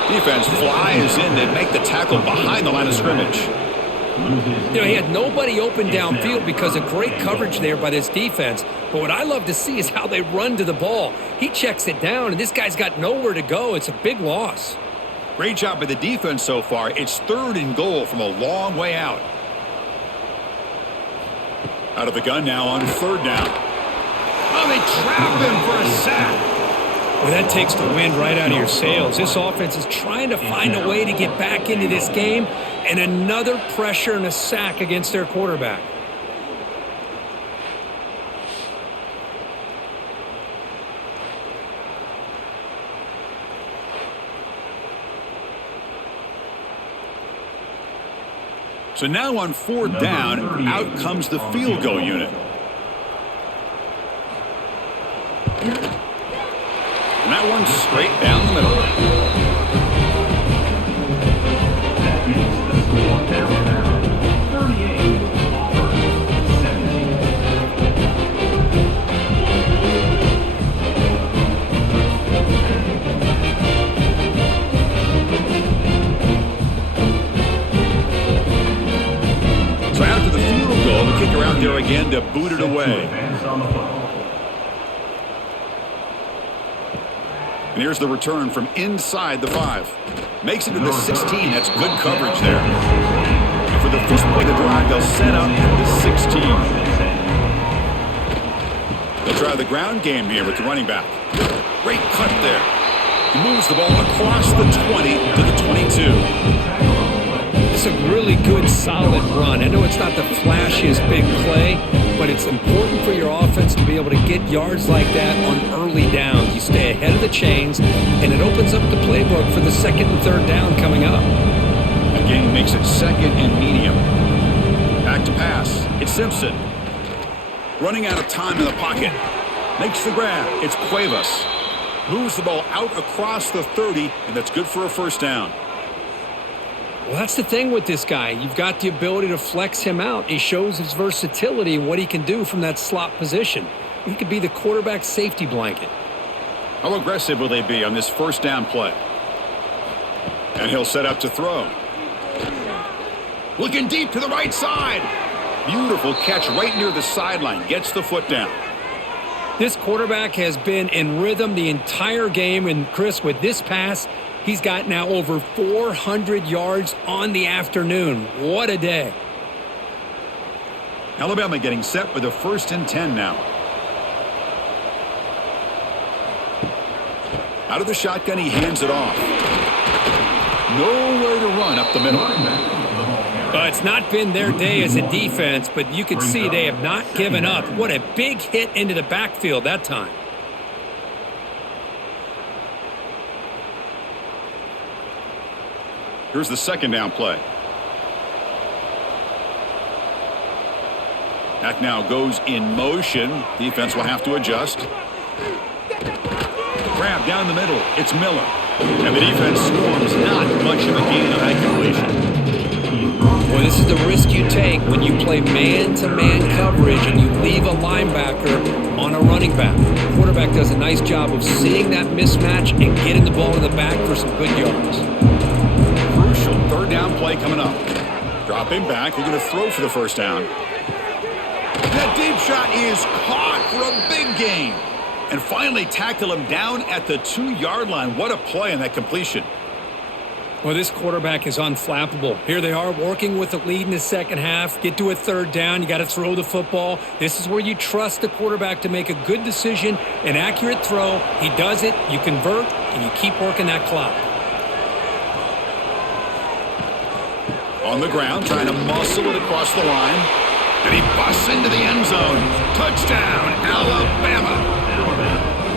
Defense flies in to make the tackle behind the line of scrimmage. You know, he had nobody open downfield because of great coverage there by this defense. But what I love to see is how they run to the ball. He checks it down, and this guy's got nowhere to go. It's a big loss. Great job by the defense so far. It's 3rd and goal from a long way out. Out of the gun now on 3rd down. Oh, they trap him for a sack. Well, that takes the wind right out of your sails. This offense is trying to find a way to get back into this game, and another pressure and a sack against their quarterback. So now on 4th down, out comes the field goal unit. And that one's straight down the middle. That makes the score now 38, Auburn 17. So after the field goal, the kicker out there again to boot it away. And here's the return from inside the 5. Makes it to the 16. That's good coverage there. And for the first play of the drive, they'll set up at the 16. They'll try the ground game here with the running back. Great cut there. He moves the ball across the 20 to the 22. It's a really good, solid run. I know it's not the flashiest big play, but it's important for your offense to be able to get yards like that on early downs. You stay ahead of the chains, and it opens up the playbook for the 2nd and 3rd down coming up. Again, makes it 2nd and medium. Back to pass. It's Simpson. Running out of time in the pocket. Makes the grab. It's Cuevas. Moves the ball out across the 30, and that's good for a first down. Well, that's the thing with this guy. You've got the ability to flex him out. He shows his versatility and what he can do from that slot position. He could be the quarterback safety blanket. How aggressive will they be on this first down play? And he'll set up to throw. Looking deep to the right side. Beautiful catch right near the sideline. Gets the foot down. This quarterback has been in rhythm the entire game, and Chris, with this pass, he's got now over 400 yards on the afternoon. What a day. Alabama getting set with a 1st and 10 now. Out of the shotgun, he hands it off. Nowhere to run up the middle. It's not been their day as a defense, but you can see they have not given up. What a big hit into the backfield that time. Here's the 2nd down play. Back now goes in motion. Defense will have to adjust. Grab down the middle. It's Miller. And the defense swarms. Not much of a gain on that completion. Boy, this is the risk you take when you play man-to-man coverage and you leave a linebacker on a running back. The quarterback does a nice job of seeing that mismatch and getting the ball in the back for some good yards. Crucial 3rd down play coming up. Dropping back. They're going to throw for the 1st down. That deep shot is caught for a big gain. And finally tackle him down at the 2-yard line. What a play on that completion. Well, this quarterback is unflappable. Here they are working with the lead in the second half. Get to a 3rd down. You got to throw the football. This is where you trust the quarterback to make a good decision, an accurate throw. He does it. You convert, and you keep working that clock. On the ground, trying to muscle it across the line. And he busts into the end zone. Touchdown, Alabama.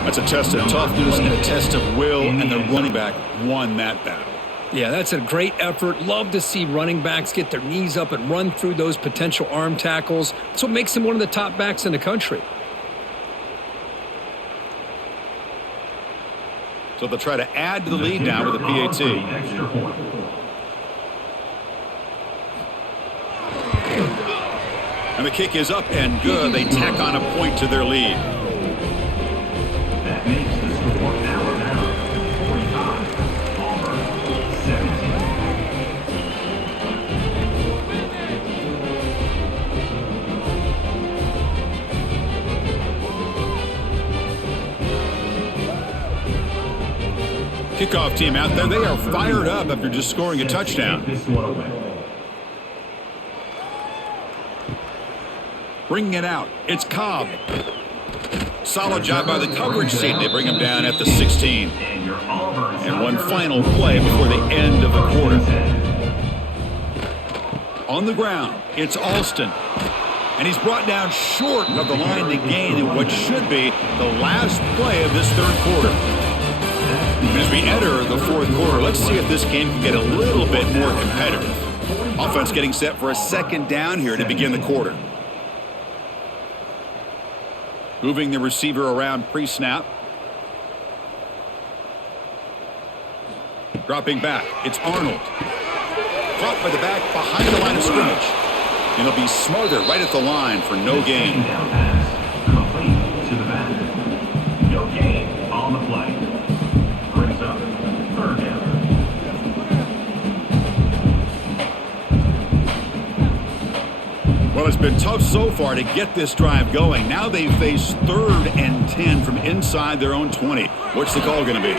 That's a test of toughness and a test of will, and the running back won that battle. Yeah, that's a great effort. Love to see running backs get their knees up and run through those potential arm tackles. That's what makes him one of the top backs in the country. So they'll try to add to the lead now with a PAT. And the kick is up and good. They tack on a point to their lead. That makes the score Alabama 45, Auburn 17. Kickoff team out there. They are fired up after just scoring a touchdown. This one away. Bringing it out. It's Cobb. Solid job by the coverage team. They bring him down at the 16. And one final play before the end of the quarter. On the ground, it's Alston. And he's brought down short of the line to gain in what should be the last play of this 3rd quarter. As we enter the 4th quarter, let's see if this game can get a little bit more competitive. Offense getting set for a 2nd down here to begin the quarter. Moving the receiver around pre-snap. Dropping back. It's Arnold. Caught by the back behind the line of scrimmage. And he'll be smothered right at the line for no gain. Down pass. Complete to the back. No gain on the play. Brings up 3rd down. Well, it's been tough so far to get this drive going. Now they face 3rd and 10 from inside their own 20. What's the call going to be?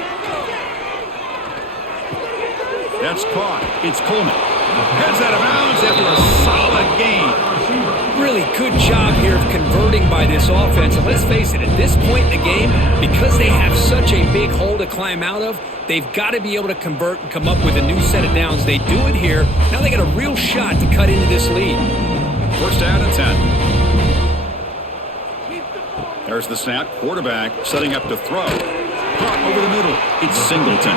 That's caught. It's Coleman. Heads out of bounds after a solid gain. Really good job here of converting by this offense. And let's face it, at this point in the game, because they have such a big hole to climb out of, they've got to be able to convert and come up with a new set of downs. They do it here. Now they got a real shot to cut into this lead. 1st down and 10. There's the snap. Quarterback setting up to throw. Caught over the middle. It's Singleton.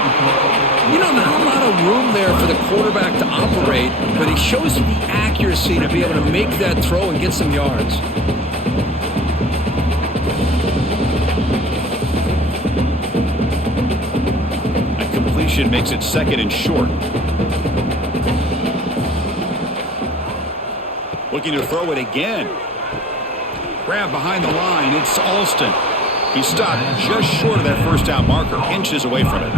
You know, not a lot of room there for the quarterback to operate, but he shows the accuracy to be able to make that throw and get some yards. A completion makes it 2nd and short. Looking to throw it again. Grab behind the line. It's Alston. He stopped just short of that 1st down marker, inches away from it.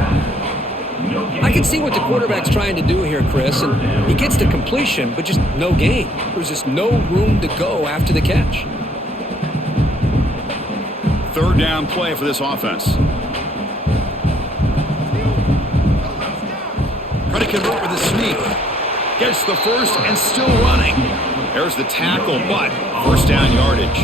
I can see what the quarterback's trying to do here, Chris, and he gets the completion, but just no gain. There's just no room to go after the catch. 3rd down play for this offense. Trying to convert with a sneak. Gets the 1st and still running. There's the tackle, but first down yardage.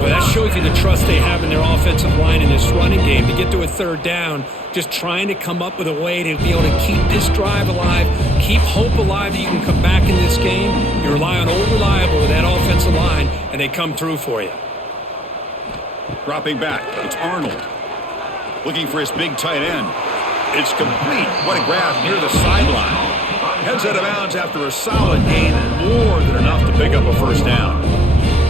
Well, that shows you the trust they have in their offensive line in this running game to get to a third down, just trying to come up with a way to be able to keep this drive alive, keep hope alive that you can come back in this game. You rely on Old Reliable with that offensive line, and they come through for you. Dropping back, it's Arnold. Looking for his big tight end. It's complete. What a grab near the sideline. Heads out of bounds after a solid gain, more than enough to pick up a first down.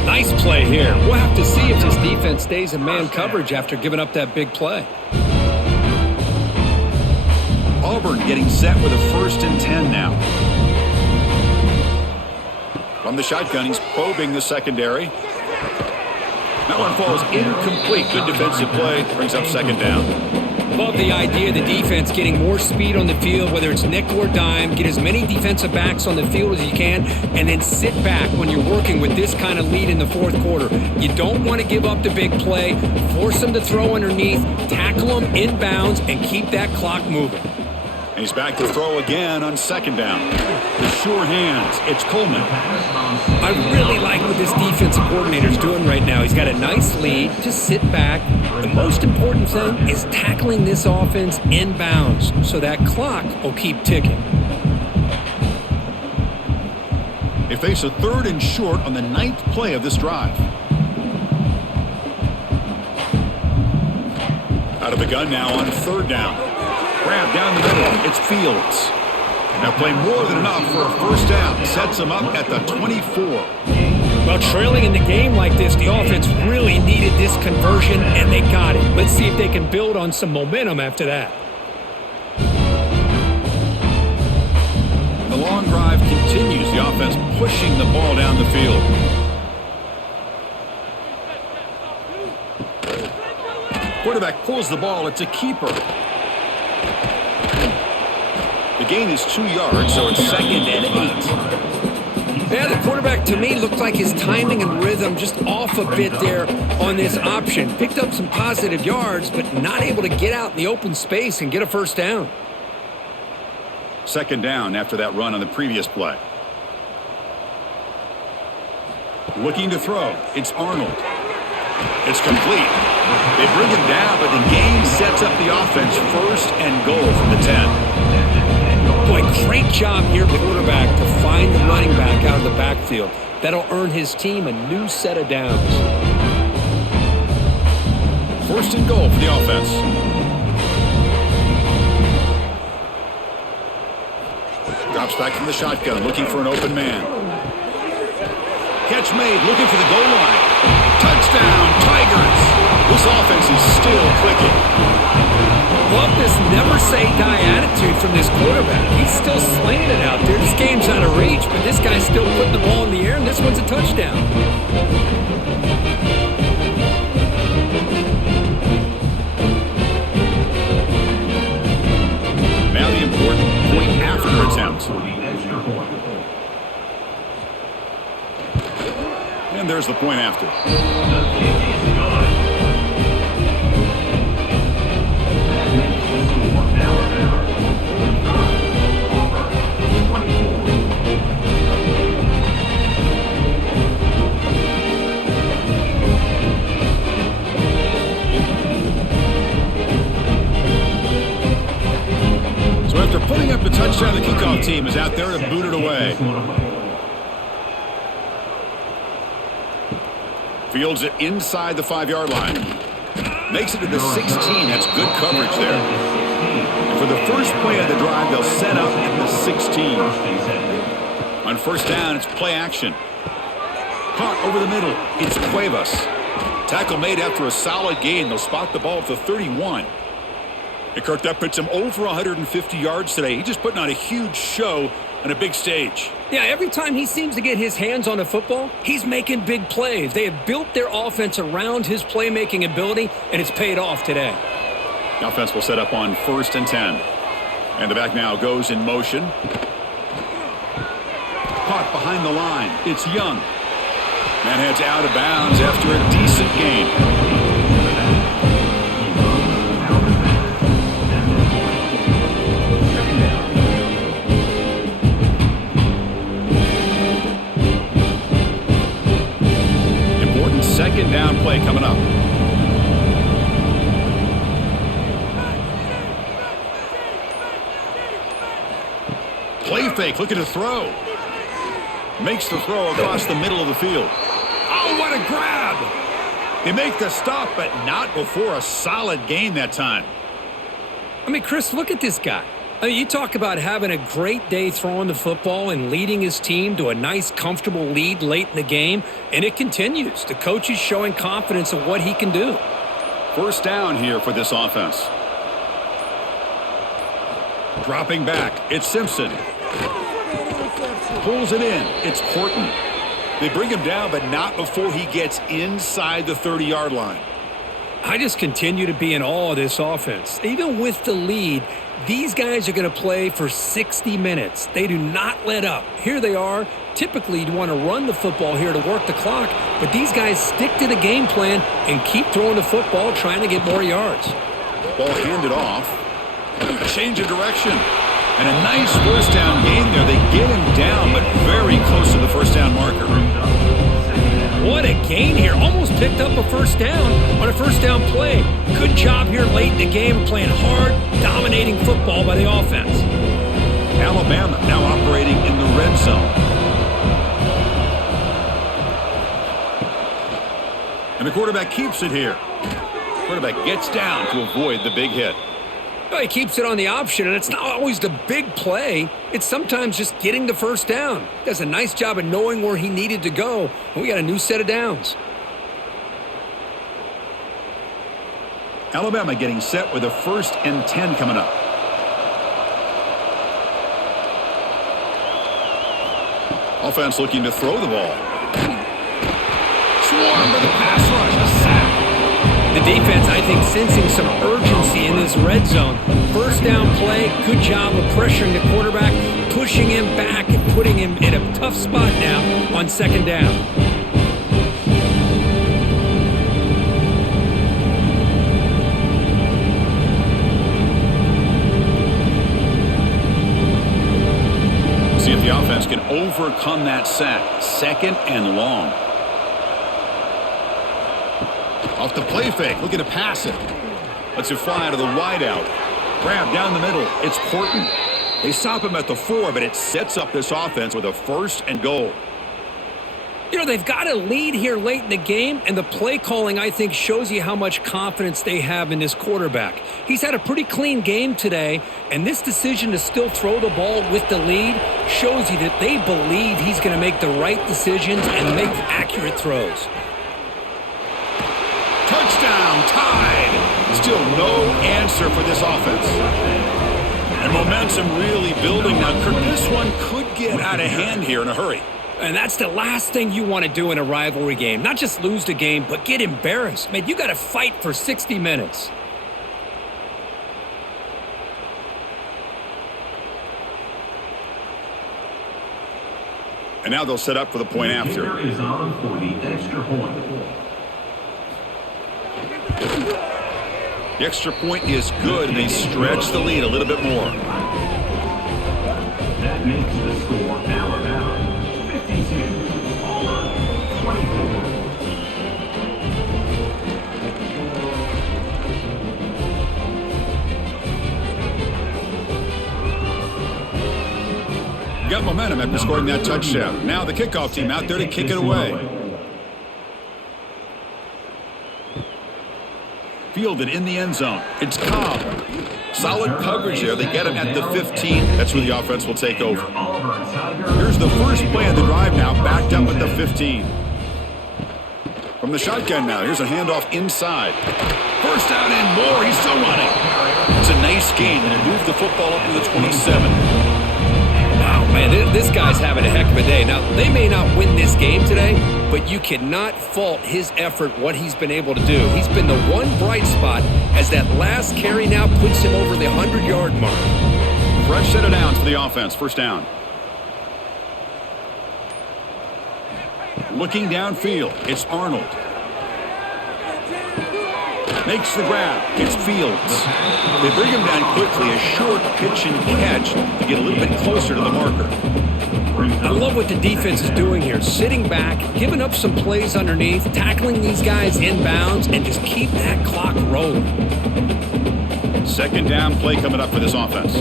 Nice play here. We'll have to see if this defense stays in man coverage after giving up that big play. Auburn getting set with a 1st and 10 now. From the shotgun, he's probing the secondary. That one falls incomplete. Good defensive play. Brings up 2nd down. Love the idea of the defense getting more speed on the field, whether it's nickel or dime, get as many defensive backs on the field as you can, and then sit back when you're working with this kind of lead in the 4th quarter. You don't want to give up the big play, force them to throw underneath, tackle them inbounds, and keep that clock moving. And he's back to throw again on 2nd down. With sure hands, it's Coleman. I really like what this defensive coordinator's doing right now. He's got a nice lead. Just sit back. The most important thing is tackling this offense inbounds so that clock will keep ticking. They face a 3rd and short on the 9th play of this drive. Out of the gun now on 3rd down. Grab down the middle. It's Fields. Now play more than enough for a first down. Sets him up at the 24. Well, trailing in the game like this, the offense really needed this conversion, and they got it. Let's see if they can build on some momentum after that. The long drive continues. The offense pushing the ball down the field. Quarterback pulls the ball. It's a keeper. The gain is 2 yards, so it's 2nd and 8. Yeah, the quarterback to me looked like his timing and rhythm just off a bit there on this option. Picked up some positive yards, but not able to get out in the open space and get a first down. 2nd down after that run on the previous play. Looking to throw. It's Arnold. It's complete. They bring him down, but the game sets up the offense 1st and goal from the 10. Boy, great job here, quarterback, to find the running back out of the backfield. That'll earn his team a new set of downs. 1st and goal for the offense. Drops back from the shotgun, looking for an open man. Catch made, looking for the goal line. Touchdown, Tigers! This offense is still clicking. Love this never-say-die attitude from this quarterback. He's still slinging it out there. This game's out of reach, but this guy's still putting the ball in the air, and this one's a touchdown. Now the important point after attempt. And there's the point after. After putting up the touchdown, the kickoff team is out there to boot it away. Fields it inside the 5-yard line. Makes it to the 16. That's good coverage there. And for the first play of the drive, they'll set up at the 16. On 1st down, it's play action. Caught over the middle. It's Cuevas. Tackle made after a solid gain. They'll spot the ball at the 31. And Kirk, that puts him over 150 yards today. He's just putting on a huge show on a big stage. Yeah, every time he seems to get his hands on a football, he's making big plays. They have built their offense around his playmaking ability, and it's paid off today. The offense will set up on 1st and 10. And the back now goes in motion. Caught behind the line. It's Young. Man heads out of bounds after a decent gain. second down play coming up. Play fake, looking to throw. Makes the throw across the middle of the field. Oh, what a grab! They make the stop, but not before a solid gain that time. I mean, Chris, look at this guy. I mean, you talk about having a great day throwing the football and leading his team to a nice, comfortable lead late in the game, and it continues. The coach is showing confidence of what he can do. First down here for this offense. Dropping back, it's Simpson. Pulls it in, it's Horton. They bring him down, but not before he gets inside the 30-yard line. I just continue to be in awe of this offense. Even with the lead, these guys are going to play for 60 minutes. They do not let up. Here they are. Typically, you want to run the football here to work the clock, but these guys stick to the game plan and keep throwing the football, trying to get more yards. Ball handed off. Change of direction. And a nice first down gain there. They get him down, but very close to the first down marker. What a gain here. Almost picked up a first down on a first down play. Good job here late in the game, playing hard, dominating football by the offense. Alabama now operating in the red zone. And the quarterback keeps it here. Quarterback gets down to avoid the big hit. Well, he keeps it on the option, and it's not always the big play. It's sometimes just getting the first down. Does a nice job of knowing where he needed to go, and we got a new set of downs. Alabama getting set with a 1st and 10 coming up. Offense looking to throw the ball. Swarmed by the pass rush, a sack. The defense, I think, sensing some urgency in this red zone. First down play, good job of pressuring the quarterback, pushing him back and putting him in a tough spot now on second down. See if the offense can overcome that sack. 2nd and long. Off the play fake, looking to pass it. Lets it fly to the wideout. Grab down the middle, it's Horton. They stop him at the 4, but it sets up this offense with a 1st and goal. You know, they've got a lead here late in the game, and the play calling, I think, shows you how much confidence they have in this quarterback. He's had a pretty clean game today, and this decision to still throw the ball with the lead shows you that they believe he's going to make the right decisions and make accurate throws. Touchdown, tied. Still no answer for this offense. And momentum really building now. This one could get out of hand here in a hurry. And that's the last thing you want to do in a rivalry game. Not just lose the game, but get embarrassed. Man, you got to fight for 60 minutes. And now they'll set up for the point after. The kicker is on for the extra point. The extra point is good, and they stretch the lead a little bit more. That makes the score Alabama 52, Auburn 24. Got momentum after scoring that touchdown. Now the kickoff team out there to kick it away. Fielded in the end zone. It's Cobb. Solid coverage there. They get him at the 15. That's where the offense will take over. Here's the first play of the drive now, backed up at the 15. From the shotgun now, here's a handoff inside. First down and more. He's still running. It's a nice gain, and it moved the football up to the 27. Wow, man, this guy's having a heck of a day. Now, they may not win this game today, but you cannot fault his effort, what he's been able to do. He's been the one bright spot as that last carry now puts him over the 100-yard mark. Fresh set of downs for the offense. First down. Looking downfield, it's Arnold. Makes the grab. It's Fields. They bring him down quickly. A short pitch and catch to get a little bit closer to the marker. I love what the defense is doing here. Sitting back, giving up some plays underneath, tackling these guys inbounds, and just keep that clock rolling. Second down play coming up for this offense.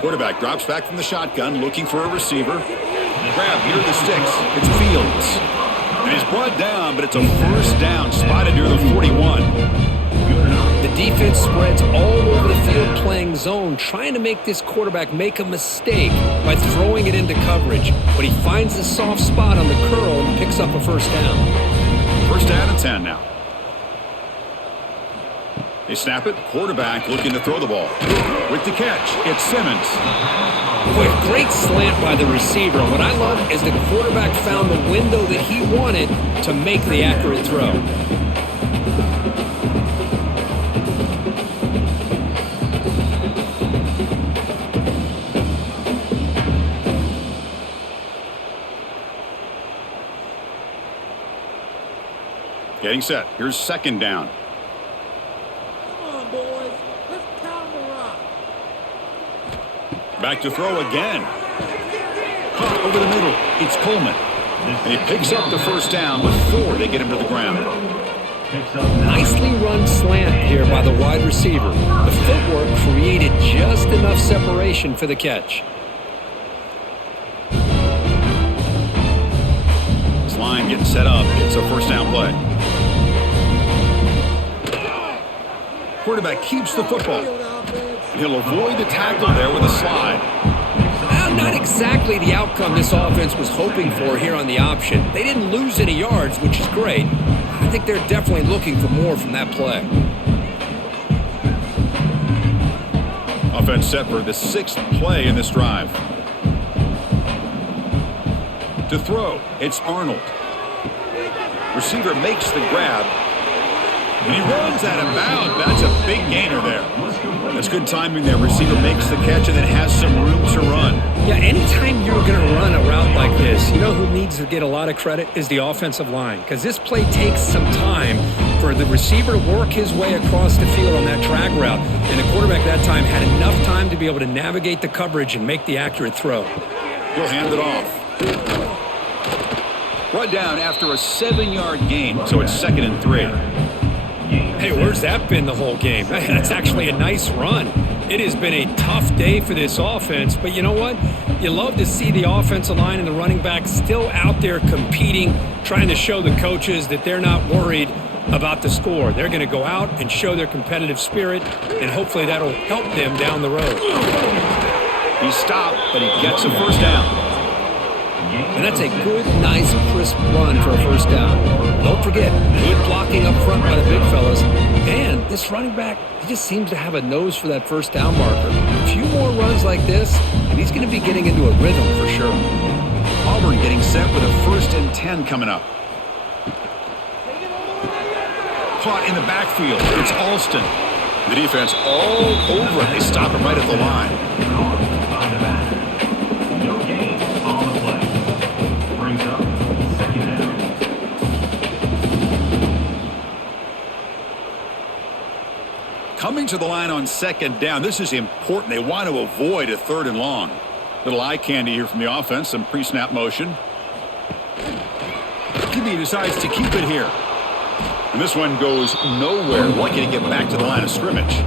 Quarterback drops back from the shotgun, looking for a receiver. Grab near the sticks. It's Fields. And he's brought down, but it's a first down, spotted near the 41. The defense spreads all over the field playing zone, trying to make this quarterback make a mistake by throwing it into coverage. But he finds the soft spot on the curl and picks up a first down. First down and 10 now. They snap it. Quarterback looking to throw the ball. With the catch, it's Simmons. Boy, great slant by the receiver. What I love is the quarterback found the window that he wanted to make the accurate throw. Getting set. Here's second down. Back to throw again. Caught over the middle. It's Coleman. And he picks up the first down before they get him to the ground. Nicely run slant here by the wide receiver. The footwork created just enough separation for the catch. This line getting set up. It's a first down play. Quarterback keeps the football. He'll avoid the tackle there with a slide. Well, not exactly the outcome this offense was hoping for here on the option. They didn't lose any yards, which is great. I think they're definitely looking for more from that play. Offense set for the 6th play in this drive. To throw, it's Arnold. Receiver makes the grab. And he runs out of bounds. That's a big gainer there. That's good timing there. Receiver makes the catch and then has some room to run. Yeah, anytime you're going to run a route like this, you know who needs to get a lot of credit is the offensive line. Because this play takes some time for the receiver to work his way across the field on that drag route. And the quarterback that time had enough time to be able to navigate the coverage and make the accurate throw. He'll hand it off. Brought down after a 7-yard gain, so it's 2nd and 3. Hey, where's that been the whole game? That's actually a nice run. It has been a tough day for this offense, but you know what? You love to see the offensive line and the running back still out there competing, trying to show the coaches that they're not worried about the score. They're going to go out and show their competitive spirit, and hopefully that'll help them down the road. He stopped, but he gets a first down. And that's a good, nice, crisp run for a first down. Don't forget, good blocking up front by the big fellas. And this running back, he just seems to have a nose for that first down marker. A few more runs like this, and he's going to be getting into a rhythm for sure. Auburn getting set with a 1st and 10 coming up. Caught in the backfield. It's Alston. The defense all over it. They stop him right at the line. Coming to the line on 2nd down. This is important. They want to avoid a 3rd and long. Little eye candy here from the offense. Some pre-snap motion. He decides to keep it here. And this one goes nowhere. Lucky to get back to the line of scrimmage.